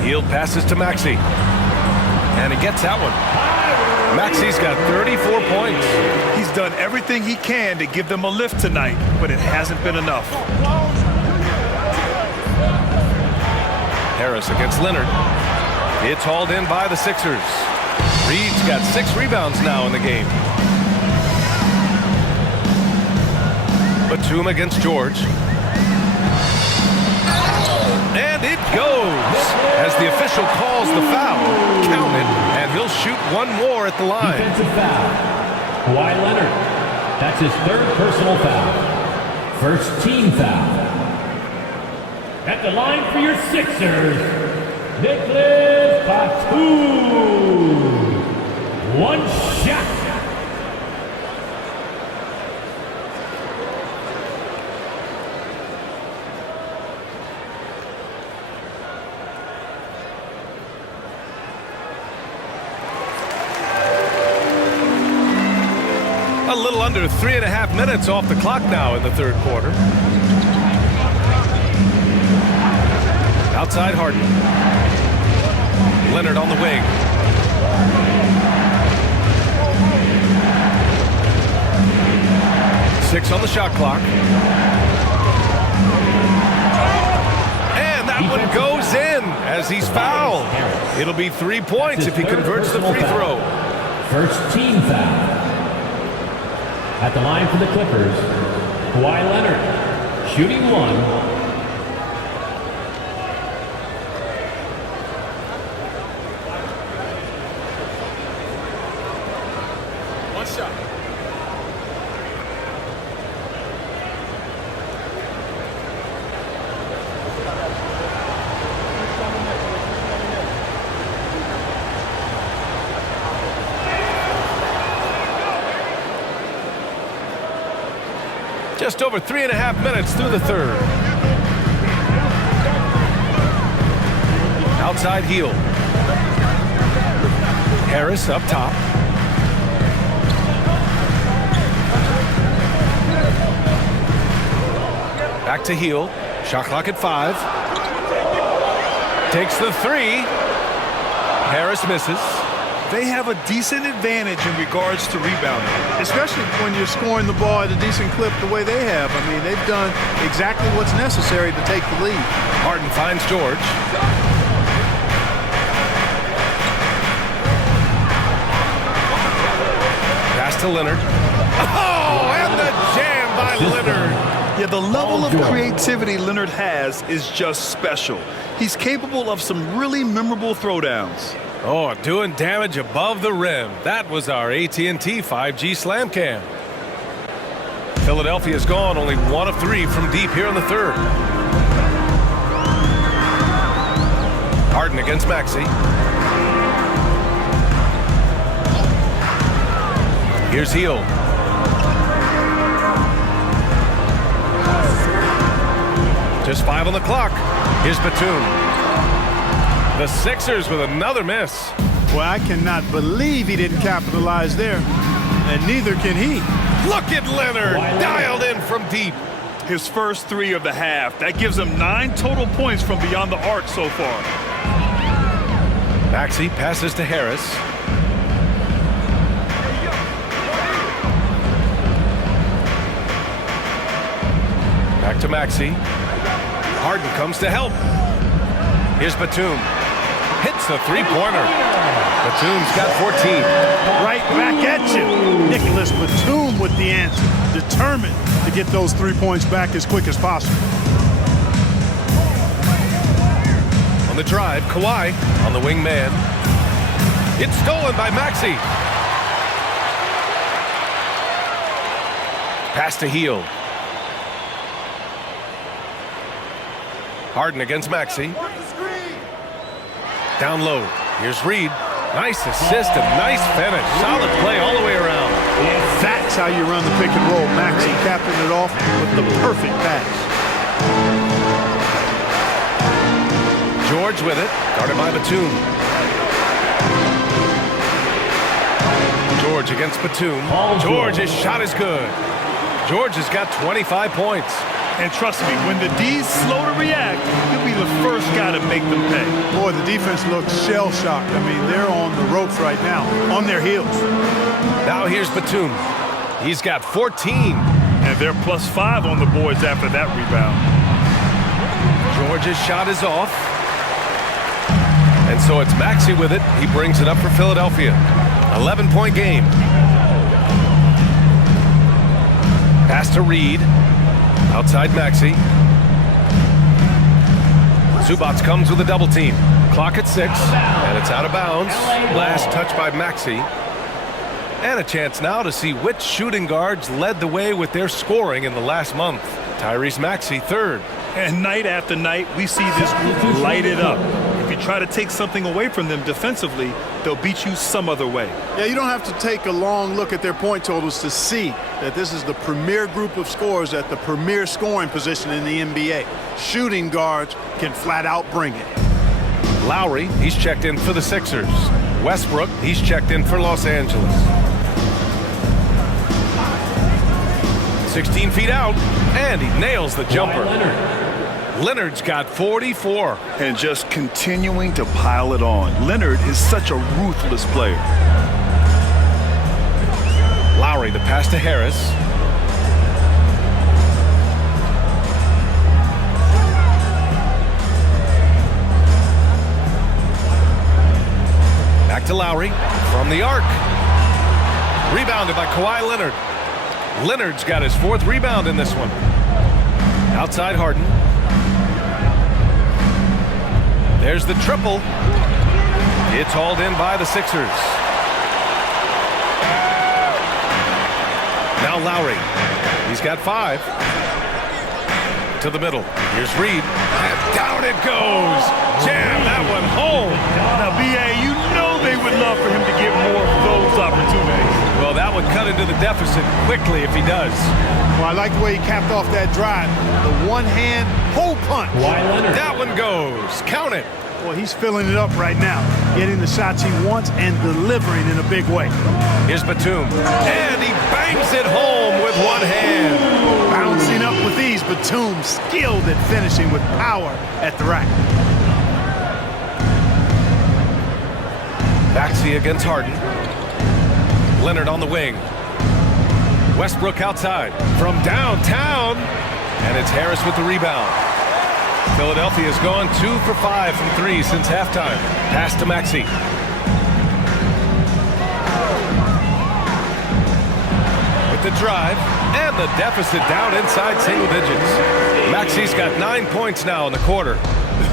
Hield passes to Maxey. And he gets that one. Maxey's got 34 points. He's done everything he can to give them a lift tonight, but it hasn't been enough. Harris against Leonard. It's hauled in by the Sixers. Reed's got 6 rebounds now in the game. Batum against George. And it goes as the official calls the foul. Count it, and he'll shoot one more at the line. Defensive foul. Kawhi Leonard. That's his 3rd personal foul. First team foul. At the line for your Sixers, Nicholas Batum. One shot. A little under 3.5 minutes off the clock now in the 3rd quarter. Outside Harden. Leonard on the wing. Six on the shot clock. And that one goes in as he's fouled. It'll be 3 points if he converts the free throw. First team foul. At the line for the Clippers, Kawhi Leonard, shooting 1. One shot. Just over 3.5 minutes through the third. Outside heel. Harris up top. Back to heel. Shot clock at 5. Takes the 3. Harris misses. They have a decent advantage in regards to rebounding. Especially when you're scoring the ball at a decent clip the way they have. I mean, they've done exactly what's necessary to take the lead. Harden finds George. Pass to Leonard. Oh, and the jam by Leonard. Yeah, the level of creativity Leonard has is just special. He's capable of some really memorable throwdowns. Oh, doing damage above the rim. That was our AT&T 5G Slam Cam. Philadelphia's gone only 1 of 3 from deep here in the third. Harden against Maxey. Here's Heel. Just 5 on the clock. Here's Batum. The Sixers with another miss. Well, I cannot believe he didn't capitalize there, and neither can he. Look at Leonard, dialed in from deep. His first 3 of the half. That gives him 9 total points from beyond the arc so far. Maxey passes to Harris. Back to Maxey. Harden comes to help. Here's Batum. Hits the three-pointer. Batum's got 14. Right back at you. Nicholas Batum with the answer. Determined to get those 3 points back as quick as possible. On the drive, Kawhi on the wing man. It's stolen by Maxey. Pass to Heel. Harden against Maxey. Down low. Here's Reed. Nice assist and nice finish. Solid play all the way around. That's how you run the pick and roll. Maxey capping it off with the perfect pass. George with it. Guarded by Batum. George against Batum. George's shot is good. George has got 25 points. And trust me, when the D's slow to react, he'll be the first guy to make them pay. Boy, the defense looks shell-shocked. I mean, they're on the ropes right now, on their heels. Now here's Batum. He's got 14. And they're +5 on the boards after that rebound. George's shot is off. And so it's Maxey with it. He brings it up for Philadelphia. 11-point game. Pass to Reed. Outside Maxey. Zubats comes with a double team. Clock at 6, and it's out of bounds. Last touch by Maxey. And a chance now to see which shooting guards led the way with their scoring in the last month. Tyrese Maxey, 3rd. And night after night, we see this group light it up. If you try to take something away from them defensively, they'll beat you some other way. Yeah, you don't have to take a long look at their point totals to see that this is the premier group of scorers at the premier scoring position in the NBA. Shooting guards can flat out bring it. Lowry, he's checked in for the Sixers. Westbrook, he's checked in for Los Angeles. 16 feet out, and he nails the jumper. Leonard's got 44. And just continuing to pile it on. Leonard is such a ruthless player. Lowry, the pass to Harris. Back to Lowry from the arc. Rebounded by Kawhi Leonard. Leonard's got his 4th rebound in this one. Outside Harden. There's the triple. It's hauled in by the Sixers. Now Lowry. He's got 5. To the middle. Here's Reed. And down it goes. Jam that one home. Now, B.A., you know they would love for him to get more of those opportunities. Well, Oh, that would cut into the deficit quickly if he does. Well, I like the way he capped off that drive. The one-hand pull punch. Kawhi Leonard. That one goes. Count it. Well, he's filling it up right now, getting the shots he wants and delivering in a big way. Here's Batum. And he bangs it home with one hand. Bouncing up with ease, Batum skilled at finishing with power at the rack. Maxey against Harden. Leonard on the wing. Westbrook outside from downtown. And it's Harris with the rebound. Philadelphia has gone 2 for 5 from 3 since halftime. Pass to Maxey. With the drive and the deficit down inside single digits. Maxey's got 9 points now in the quarter.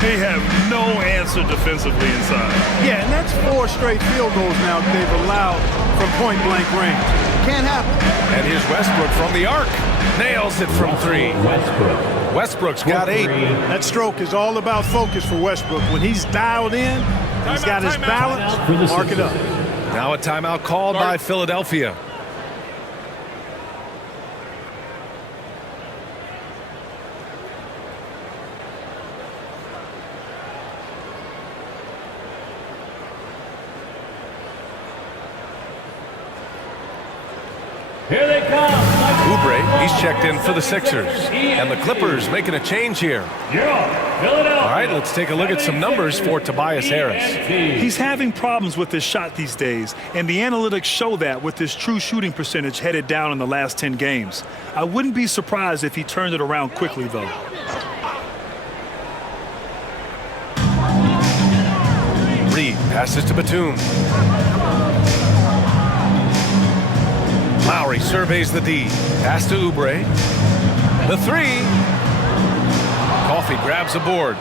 They have no answer defensively inside. Yeah, and that's 4 straight field goals now they've allowed from point-blank range. Can't happen. And here's Westbrook from the arc. Nails it from 3. Westbrook's got 8. That stroke is all about focus for Westbrook. When he's dialed in, he's got his balance, mark it up. Now a timeout called by Philadelphia. Here they come. Oubre, he's checked in for the Sixers. And the Clippers making a change here. Philadelphia. All right, let's take a look at some numbers for Tobias Harris. He's having problems with his shot these days, and the analytics show that with his true shooting percentage headed down in the last 10 games. I wouldn't be surprised if he turned it around quickly, though. Reed passes to Batum. Lowry surveys the D. Pass to Oubre. The 3. Coffey grabs a board.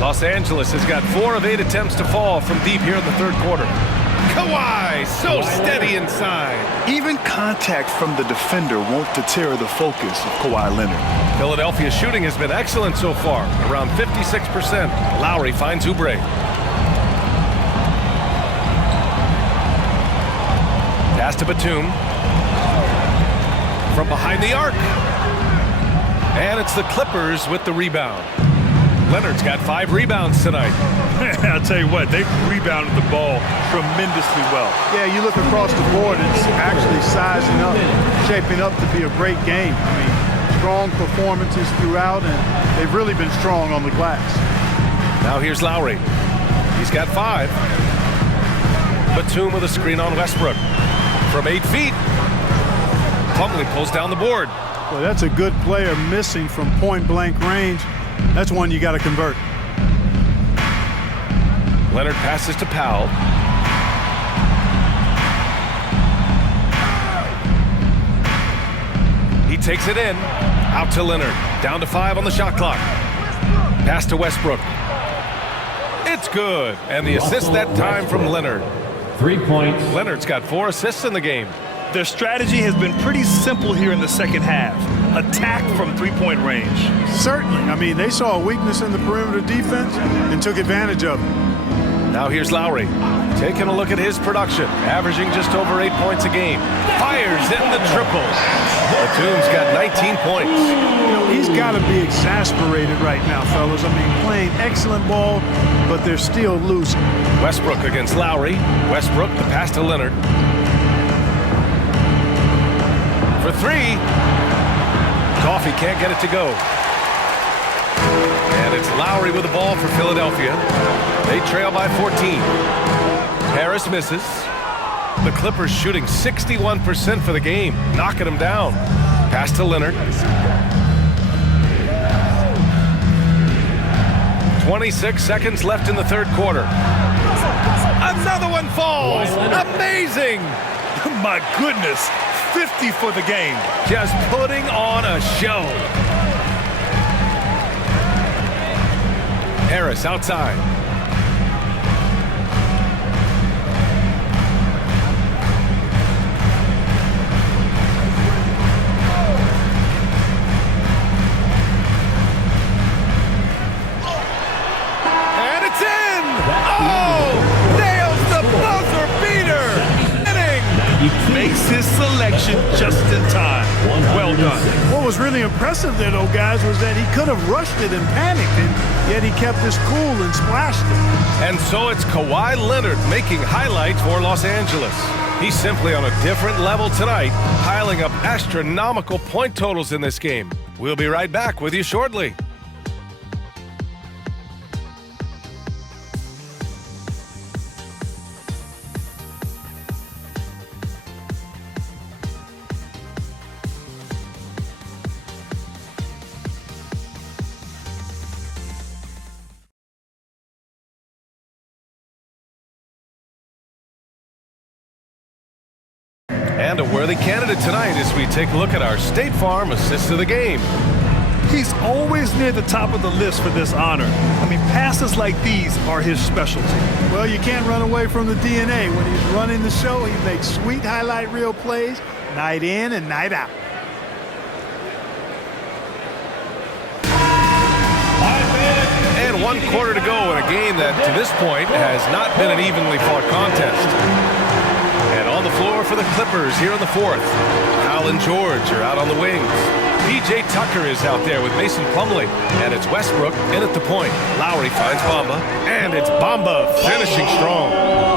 Los Angeles has got 4 of 8 attempts to fall from deep here in the third quarter. Kawhi, so steady inside. Even contact from the defender won't deter the focus of Kawhi Leonard. Philadelphia's shooting has been excellent so far, around 56%. Lowry finds Oubre. Pass to Batum. From behind the arc. And it's the Clippers with the rebound. Leonard's got 5 rebounds tonight. I'll tell you what, they've rebounded the ball tremendously well. Yeah, you look across the board, it's actually sizing up, shaping up to be a great game. I mean, strong performances throughout, and they've really been strong on the glass. Now here's Lowry. He's got 5. Batum with a screen on Westbrook. From 8 feet. Plumlee pulls down the board. Well, that's a good player missing from point-blank range. That's one you got to convert. Leonard passes to Powell. He takes it in. Out to Leonard. Down to 5 on the shot clock. Pass to Westbrook. It's good. And the assist that time from Leonard. 3 points. Leonard's got 4 assists in the game. Their strategy has been pretty simple here in the second half. Attack from three-point range. Certainly. I mean, they saw a weakness in the perimeter defense and took advantage of it. Now here's Lowry. Taking a look at his production. Averaging just over 8 points a game. Fires in the triple. Batum's got 19 points. He's got to be exasperated right now, fellas. I mean, playing excellent ball, but they're still losing. Westbrook against Lowry. Westbrook, the pass to Leonard. For 3. Coffey can't get it to go. And it's Lowry with the ball for Philadelphia. They trail by 14. Harris misses. The Clippers shooting 61% for the game, knocking them down. Pass to Leonard. 26 seconds left in the third quarter. Another one falls. Amazing. My goodness. 50 for the game. Just putting on a show. Harris outside. And it's in! Oh! Nails the buzzer beater! Inning! What was really impressive there, though, guys, was that he could have rushed it and panicked, and yet he kept his cool and splashed it. And so it's Kawhi Leonard making highlights for Los Angeles. He's simply on a different level tonight, piling up astronomical point totals in this game. We'll be right back with you shortly. And a worthy candidate tonight as we take a look at our State Farm Assist of the Game. He's always near the top of the list for this honor. I mean, passes like these are his specialty. Well, you can't run away from the DNA. When he's running the show, he makes sweet highlight reel plays night in and night out. And 1 quarter to go in a game that, to this point, has not been an evenly fought contest. And on the floor for the Clippers here in the 4th. Al and George are out on the wings. P.J. Tucker is out there with Mason Plumlee. And it's Westbrook in at the point. Lowry finds Bamba. And it's Bamba finishing strong.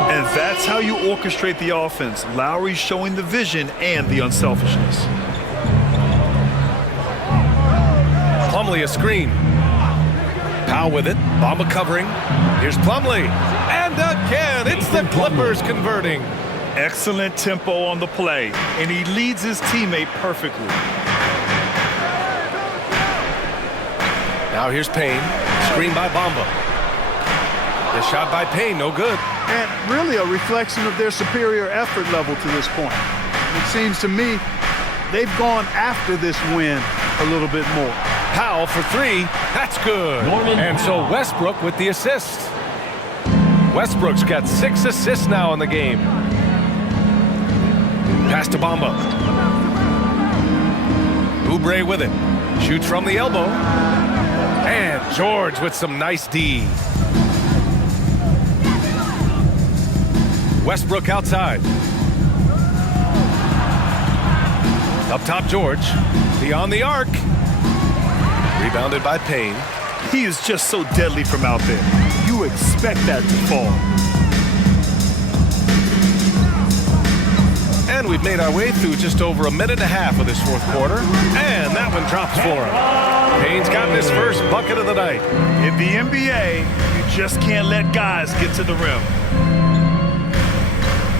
And that's how you orchestrate the offense. Lowry showing the vision and the unselfishness. Plumlee a screen. Powell with it. Bamba covering. Here's Plumlee. And again, it's the Clippers converting. Excellent tempo on the play, and he leads his teammate perfectly. Now here's Payne. Screen by Bamba. The shot by Payne, no good. And really a reflection of their superior effort level to this point. It seems to me they've gone after this win a little bit more. Powell for 3. That's good. And so Westbrook with the assist. Westbrook's got 6 assists now in the game. Pass to Bamba. Oubre with it. Shoots from the elbow. And George with some nice D. Westbrook outside. Up top, George. Beyond the arc. Rebounded by Payne. He is just so deadly from out there. You expect that to fall. And we've made our way through just over 1.5 minutes of this 4th quarter. And that one drops for him. Payne's gotten his first bucket of the night. In the NBA, you just can't let guys get to the rim.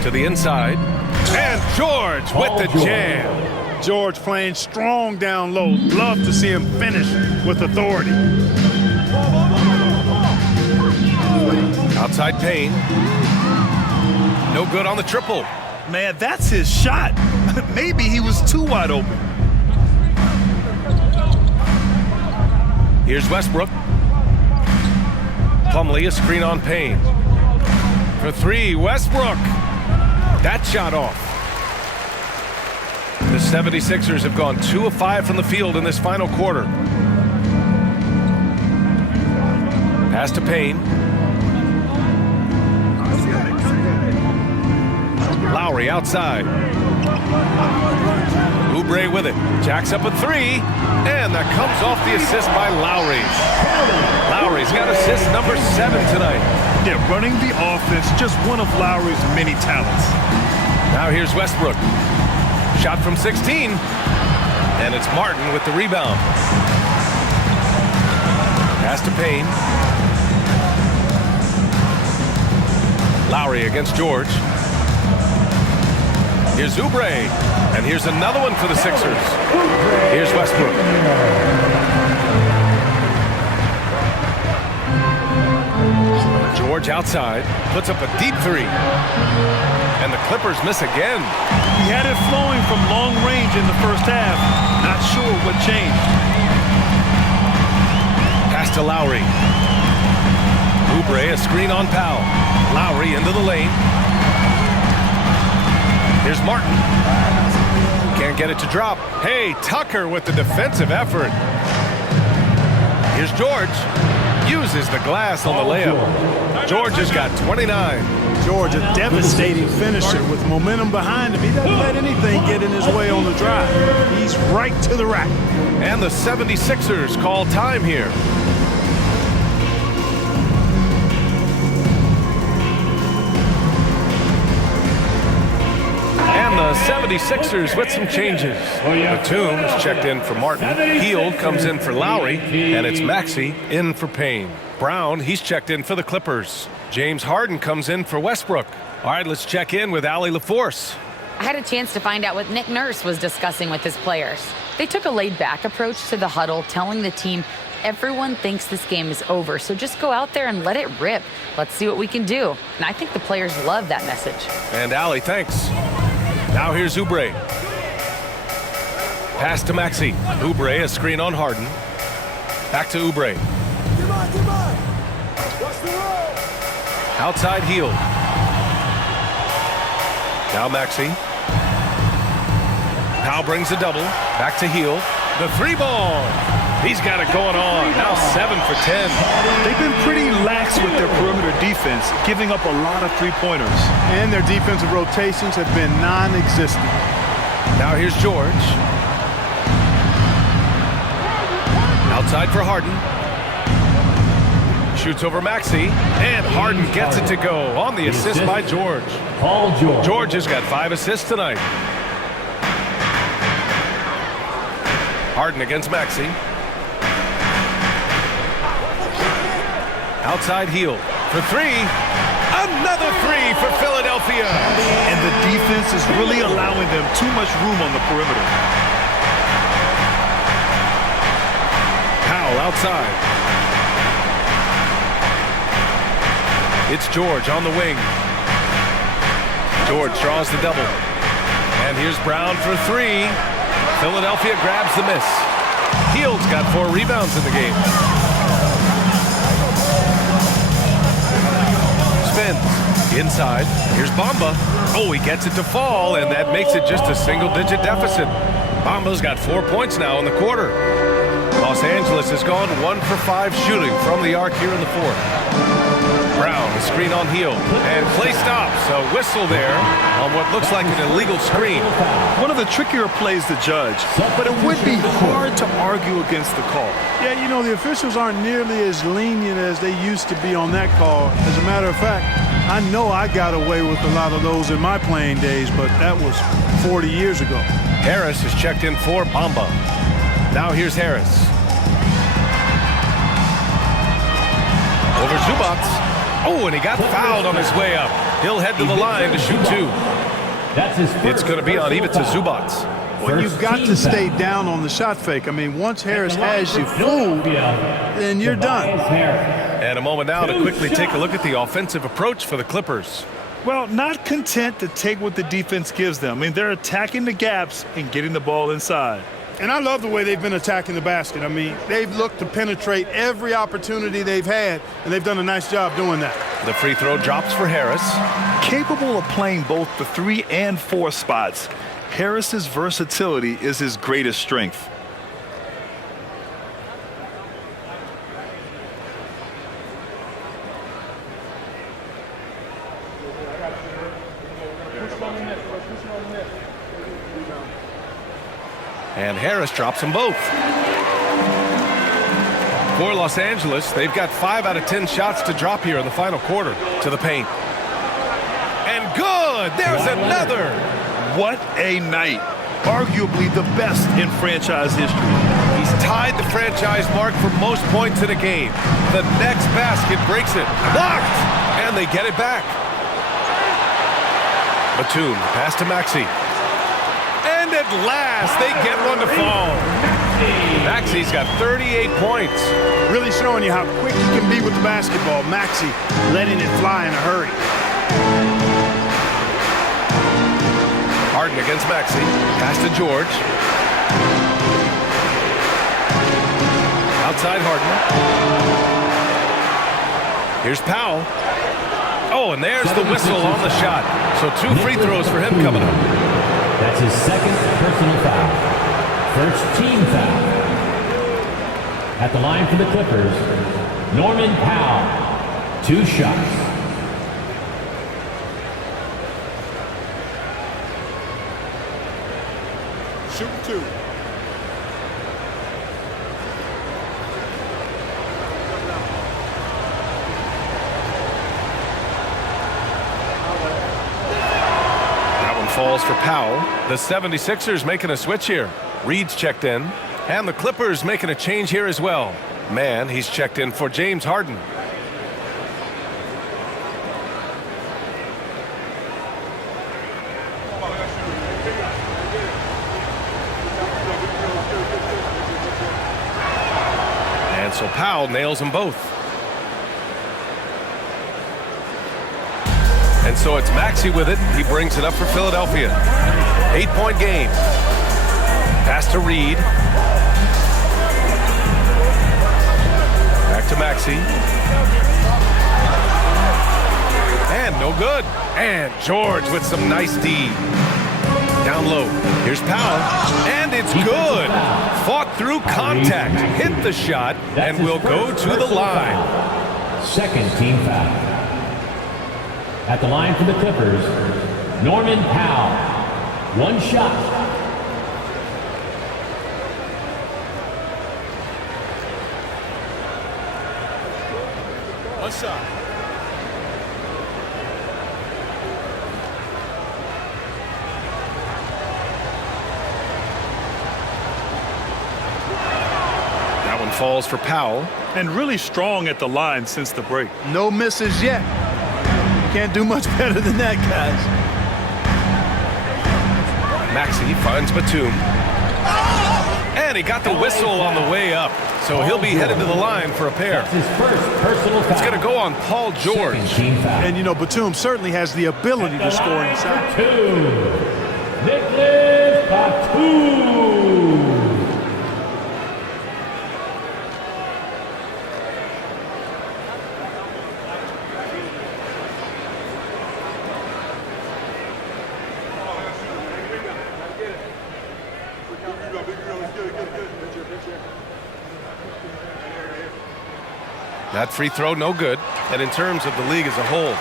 To the inside. And George with the jam. George playing strong down low. Love to see him finish with authority. Outside Payne. No good on the triple. Man, that's his shot. Maybe he was too wide open. Here's Westbrook. Plumlee, a screen on Payne. For 3, Westbrook. That shot off. The 76ers have gone 2 of 5 from the field in this final quarter. Pass to Payne. Lowry outside. Oubre with it. Jacks up a 3. And that comes off the assist by Lowry. Lowry's got assist number 7 tonight. Yeah, running the offense, just one of Lowry's many talents. Now here's Westbrook. Shot from 16. And it's Martin with the rebound. Pass to Payne. Lowry against George. Here's Oubre, and here's another one for the Sixers. Here's Westbrook. George outside, puts up a deep 3. And the Clippers miss again. He had it flowing from long range in the first half. Not sure what changed. Pass to Lowry. Oubre, a screen on Powell. Lowry into the lane. Here's Martin. Can't get it to drop. Hey, Tucker with the defensive effort. Here's George. Uses the glass on the layup. George has got 29. George, a devastating finisher with momentum behind him. He doesn't let anything get in his way on the drive. He's right to the rack. And the 76ers call time here. And the 76ers with some changes. Batum is checked in for Martin. Hield comes in for Lowry. And it's Maxey in for Payne. Brown, he's checked in for the Clippers. James Harden comes in for Westbrook. All right, let's check in with Allie LaForce. I had a chance to find out what Nick Nurse was discussing with his players. They took a laid-back approach to the huddle, telling the team everyone thinks this game is over, so just go out there and let it rip. Let's see what we can do. And I think the players love that message. And Allie, thanks. Now here's Oubre. Pass to Maxey. Oubre, a screen on Harden. Back to Oubre. Outside Hield. Now Maxey. Powell brings a double. Back to Hield. The three ball. He's got it going on. Now 7 for 10. They've been pretty lax with their perimeter defense, giving up a lot of three-pointers. And their defensive rotations have been non-existent. Now here's George. Outside for Harden. Shoots over Maxey. And Harden gets it to go on the assist by George. Paul George. George has got 5 assists tonight. Harden against Maxey. Outside Hield for 3. Another 3 for Philadelphia. And the defense is really allowing them too much room on the perimeter. Powell outside. It's George on the wing. George draws the double. And here's Brown for 3. Philadelphia grabs the miss. Hield's got 4 rebounds in the game. Spins. Inside. Here's Bamba. Oh, he gets it to fall, and that makes it just a single-digit deficit. Bamba's got 4 points now in the quarter. Los Angeles has gone 1 for 5 shooting from the arc here in the fourth. Brown, a screen on Hield, and play stops. A whistle there on what looks like an illegal screen. One of the trickier plays to judge, but it would be hard to argue against the call. Yeah, you know, the officials aren't nearly as lenient as they used to be on that call. As a matter of fact, I know I got away with a lot of those in my playing days, but that was 40 years ago. Harris is checked in for Bamba. Now here's Harris. Over Zubats. Oh, and he got fouled on his way up. He'll head to the line to shoot 2. That's his first. It's going to be on Ivica Zubats. Well, you've got to stay down on the shot fake. I mean, once Harris has you fooled, then you're done. And a moment now to quickly take a look at the offensive approach for the Clippers. Well, not content to take what the defense gives them. I mean, they're attacking the gaps and getting the ball inside. And I love the way they've been attacking the basket. I mean, they've looked to penetrate every opportunity they've had, and they've done a nice job doing that. The free throw drops for Harris. Capable of playing both the 3 and 4 spots, Harris's versatility is his greatest strength. And Harris drops them both. For Los Angeles, they've got 5 out of 10 shots to drop here in the final quarter to the paint. And good! There's another! What a night. Arguably the best in franchise history. He's tied the franchise mark for most points in a game. The next basket breaks it. Blocked! And they get it back. Batum, pass to Maxey. And at last, they get one to fall. Maxey's got 38 points. Really showing you how quick he can be with the basketball. Maxey letting it fly in a hurry. Harden against Maxey. Pass to George. Outside Harden. Here's Powell. Oh, and there's the whistle on the shot. So 2 free throws for him coming up. That's his second personal foul. First team foul. At the line for the Clippers, Norman Powell. 2 shots. shooting 2. That one falls for Powell. The 76ers making a switch here. Reed's checked in. And the Clippers making a change here as well. Man, he's checked in for James Harden. And so Powell nails them both. And so it's Maxey with it. He brings it up for Philadelphia. 8-point game. Pass to Reed. Back to Maxey. And no good. And George with some nice D. Down low. Here's Powell. And it's good. Fought through contact. Hit the shot. And will go to the line. Second team foul. At the line for the Clippers, Norman Powell. One shot. One shot. That one falls for Powell. And really strong at the line since the break. No misses yet. Can't do much better than that, guys. Maxey finds Batum. And he got the whistle on the way up. So he'll be headed to the line for a pair. That's his first personal foul. It's going to go on Paul George. Second team foul. And, you know, Batum certainly has the ability to score inside. Nicholas Batum. That free throw, no good. And in terms of the league as a whole,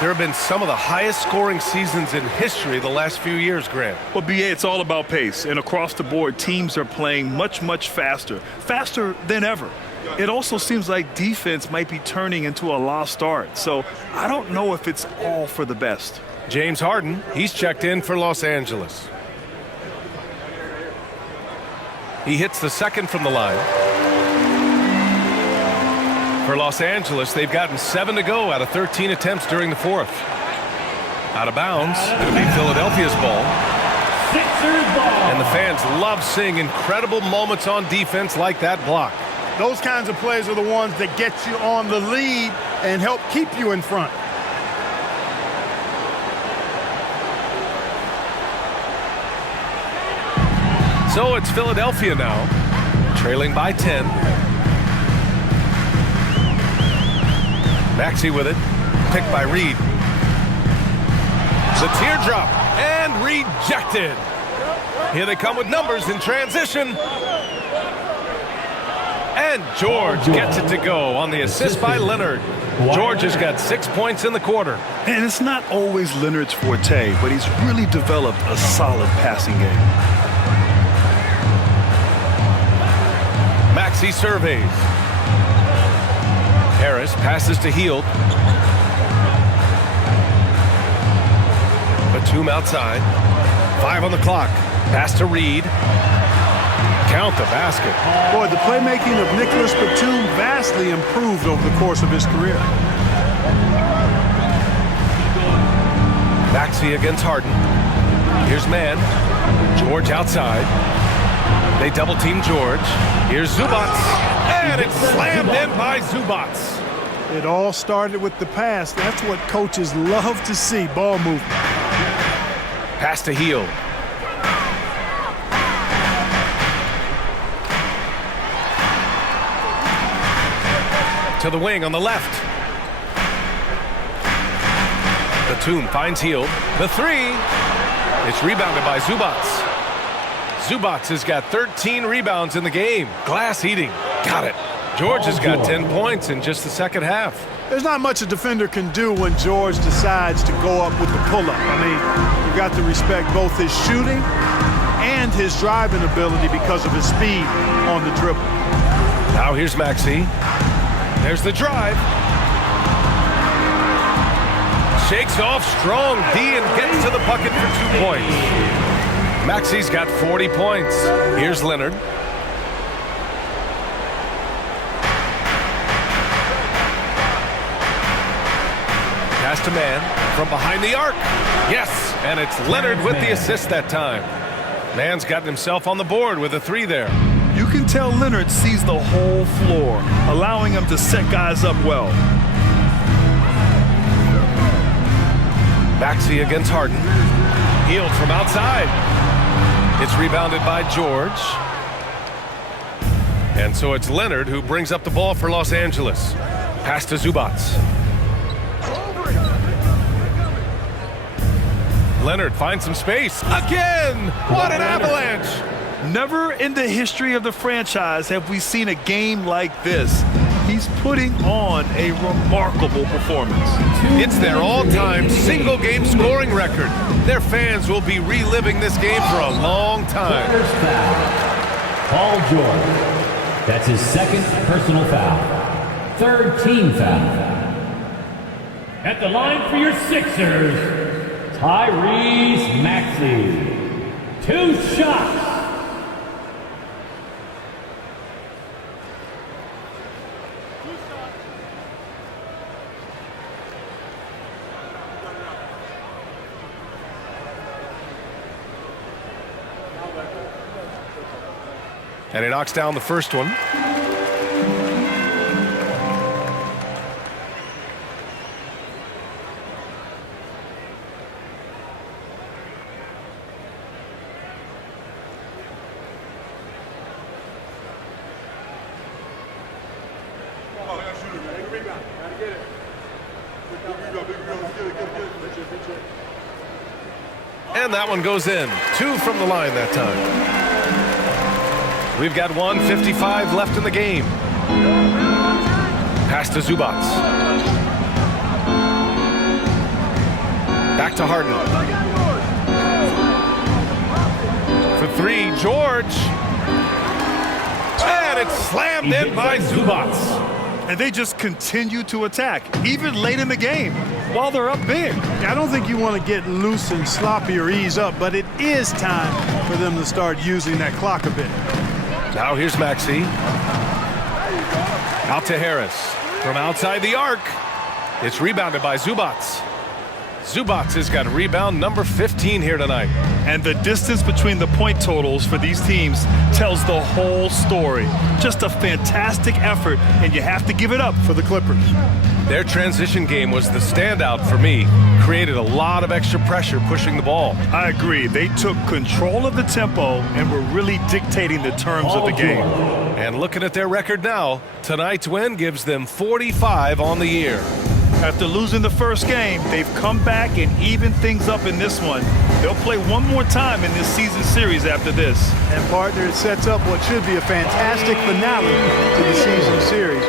there have been some of the highest scoring seasons in history the last few years, Grant. Well, BA, it's all about pace. And across the board, teams are playing much, much faster. Faster than ever. It also seems like defense might be turning into a lost art. So I don't know if it's all for the best. James Harden, he's checked in for Los Angeles. He hits the second from the line. For Los Angeles, they've gotten 7 to go out of 13 attempts during the fourth. Out of bounds, it'll be Philadelphia's ball. Sixers ball. And the fans love seeing incredible moments on defense like that block. Those kinds of plays are the ones that get you on the lead and help keep you in front. So it's Philadelphia now, trailing by 10. Maxey with it, picked by Reed. The teardrop, and rejected. Here they come with numbers in transition. And George gets it to go on the assist by Leonard. George has got 6 points in the quarter. And it's not always Leonard's forte, but he's really developed a solid passing game. Maxey surveys. Harris passes to Hield. Batum outside. 5 on the clock. Pass to Reed. Count the basket. Boy, the playmaking of Nicholas Batum vastly improved over the course of his career. Maxey against Harden. Here's man. George outside. They double team George. Here's Zubats. And it's slammed in by Zubats. It all started with the pass. That's what coaches love to see, ball movement. Pass to Hield. To the wing on the left. Batum finds Hield. The three. It's rebounded by Zubats. Zubats has got 13 rebounds in the game. Glass eating. Got it. George has got 10 points in just the second half. There's not much a defender can do when George decides to go up with the pull-up. I mean, you've got to respect both his shooting and his driving ability because of his speed on the dribble. Now here's Maxey. There's the drive. Shakes off strong D and gets to the bucket for 2 points. Maxey's got 40 points. Here's Leonard. Pass to man from behind the arc. Yes, and it's Leonard with the assist that time. Man's gotten himself on the board with a 3 there. You can tell Leonard sees the whole floor, allowing him to set guys up well. Maxey against Harden. Healed from outside. It's rebounded by George. And so it's Leonard who brings up the ball for Los Angeles. Pass to Zubac. Leonard finds some space. Again! What an avalanche! Never in the history of the franchise have we seen a game like this. He's putting on a remarkable performance. It's their all-time single-game scoring record. Their fans will be reliving this game for a long time. First foul. Paul George. That's his second personal foul. Third team foul. At the line for your Sixers, Tyrese Maxey. 2 shots. And he knocks down the first one. And that one goes in. 2 from the line that time. We've got 1:55 left in the game. Pass to Zubac. Back to Harden. For 3, George. And it's slammed in by Zubac. And they just continue to attack, even late in the game, while they're up big. I don't think you want to get loose and sloppy or ease up, but it is time for them to start using that clock a bit. Now here's Maxey. Out to Harris. From outside the arc. It's rebounded by Zubac. Zubac has got rebound number 15 here tonight. And the distance between the point totals for these teams tells the whole story. Just a fantastic effort, and you have to give it up for the Clippers. Their transition game was the standout for me. Created a lot of extra pressure pushing the ball. I agree. They took control of the tempo and were really dictating the terms of the game. And looking at their record now, tonight's win gives them 45 on the year. After losing the first game, they've come back and evened things up in this one. They'll play one more time in this season series after this. And partner, it sets up what should be a fantastic finale to the season series.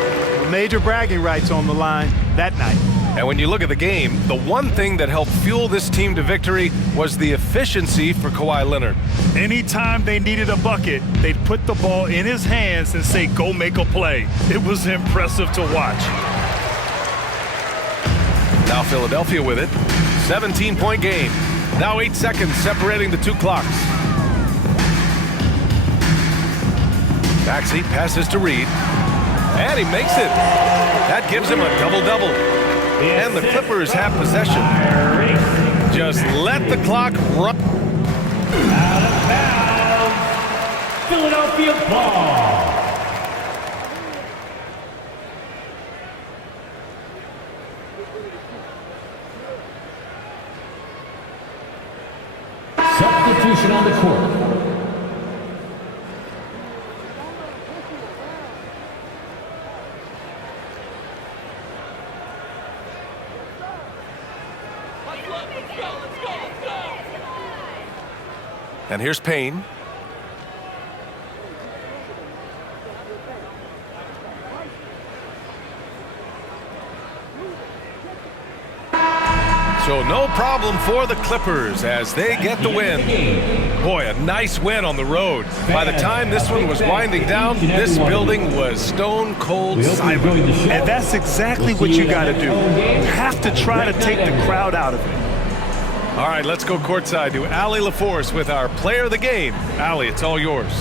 Major bragging rights on the line that night. And when you look at the game, the one thing that helped fuel this team to victory was the efficiency for Kawhi Leonard. Anytime they needed a bucket, they'd put the ball in his hands and say, go make a play. It was impressive to watch. Now Philadelphia with it. 17-point game. Now 8 seconds separating the 2 clocks. Maxey passes to Reed. And he makes it. That gives him a double-double. And the Clippers have possession. Just let the clock run. Out of bounds. Philadelphia ball. Substitution on the court. And here's Payne. So no problem for the Clippers as they get the win. Boy, a nice win on the road. By the time this one was winding down, this building was stone cold silent. And that's exactly what you got to do. You have to try to take the crowd out of it. All right, let's go courtside to Allie LaForce with our player of the game. Allie, it's all yours.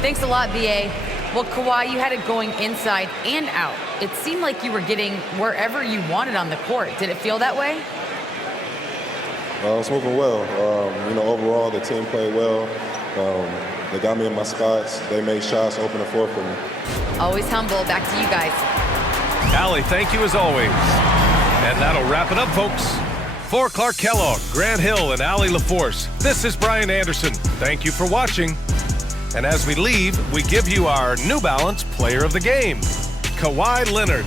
Thanks a lot, BA. Well, Kawhi, you had it going inside and out. It seemed like you were getting wherever you wanted on the court. Did it feel that way? I was moving well. Overall, the team played well. They got me in my spots. They made shots, open the floor for me. Always humble. Back to you guys. Allie, thank you as always. And that'll wrap it up, folks. For Clark Kellogg, Grant Hill, and Allie LaForce, this is Brian Anderson. Thank you for watching. And as we leave, we give you our New Balance Player of the Game, Kawhi Leonard.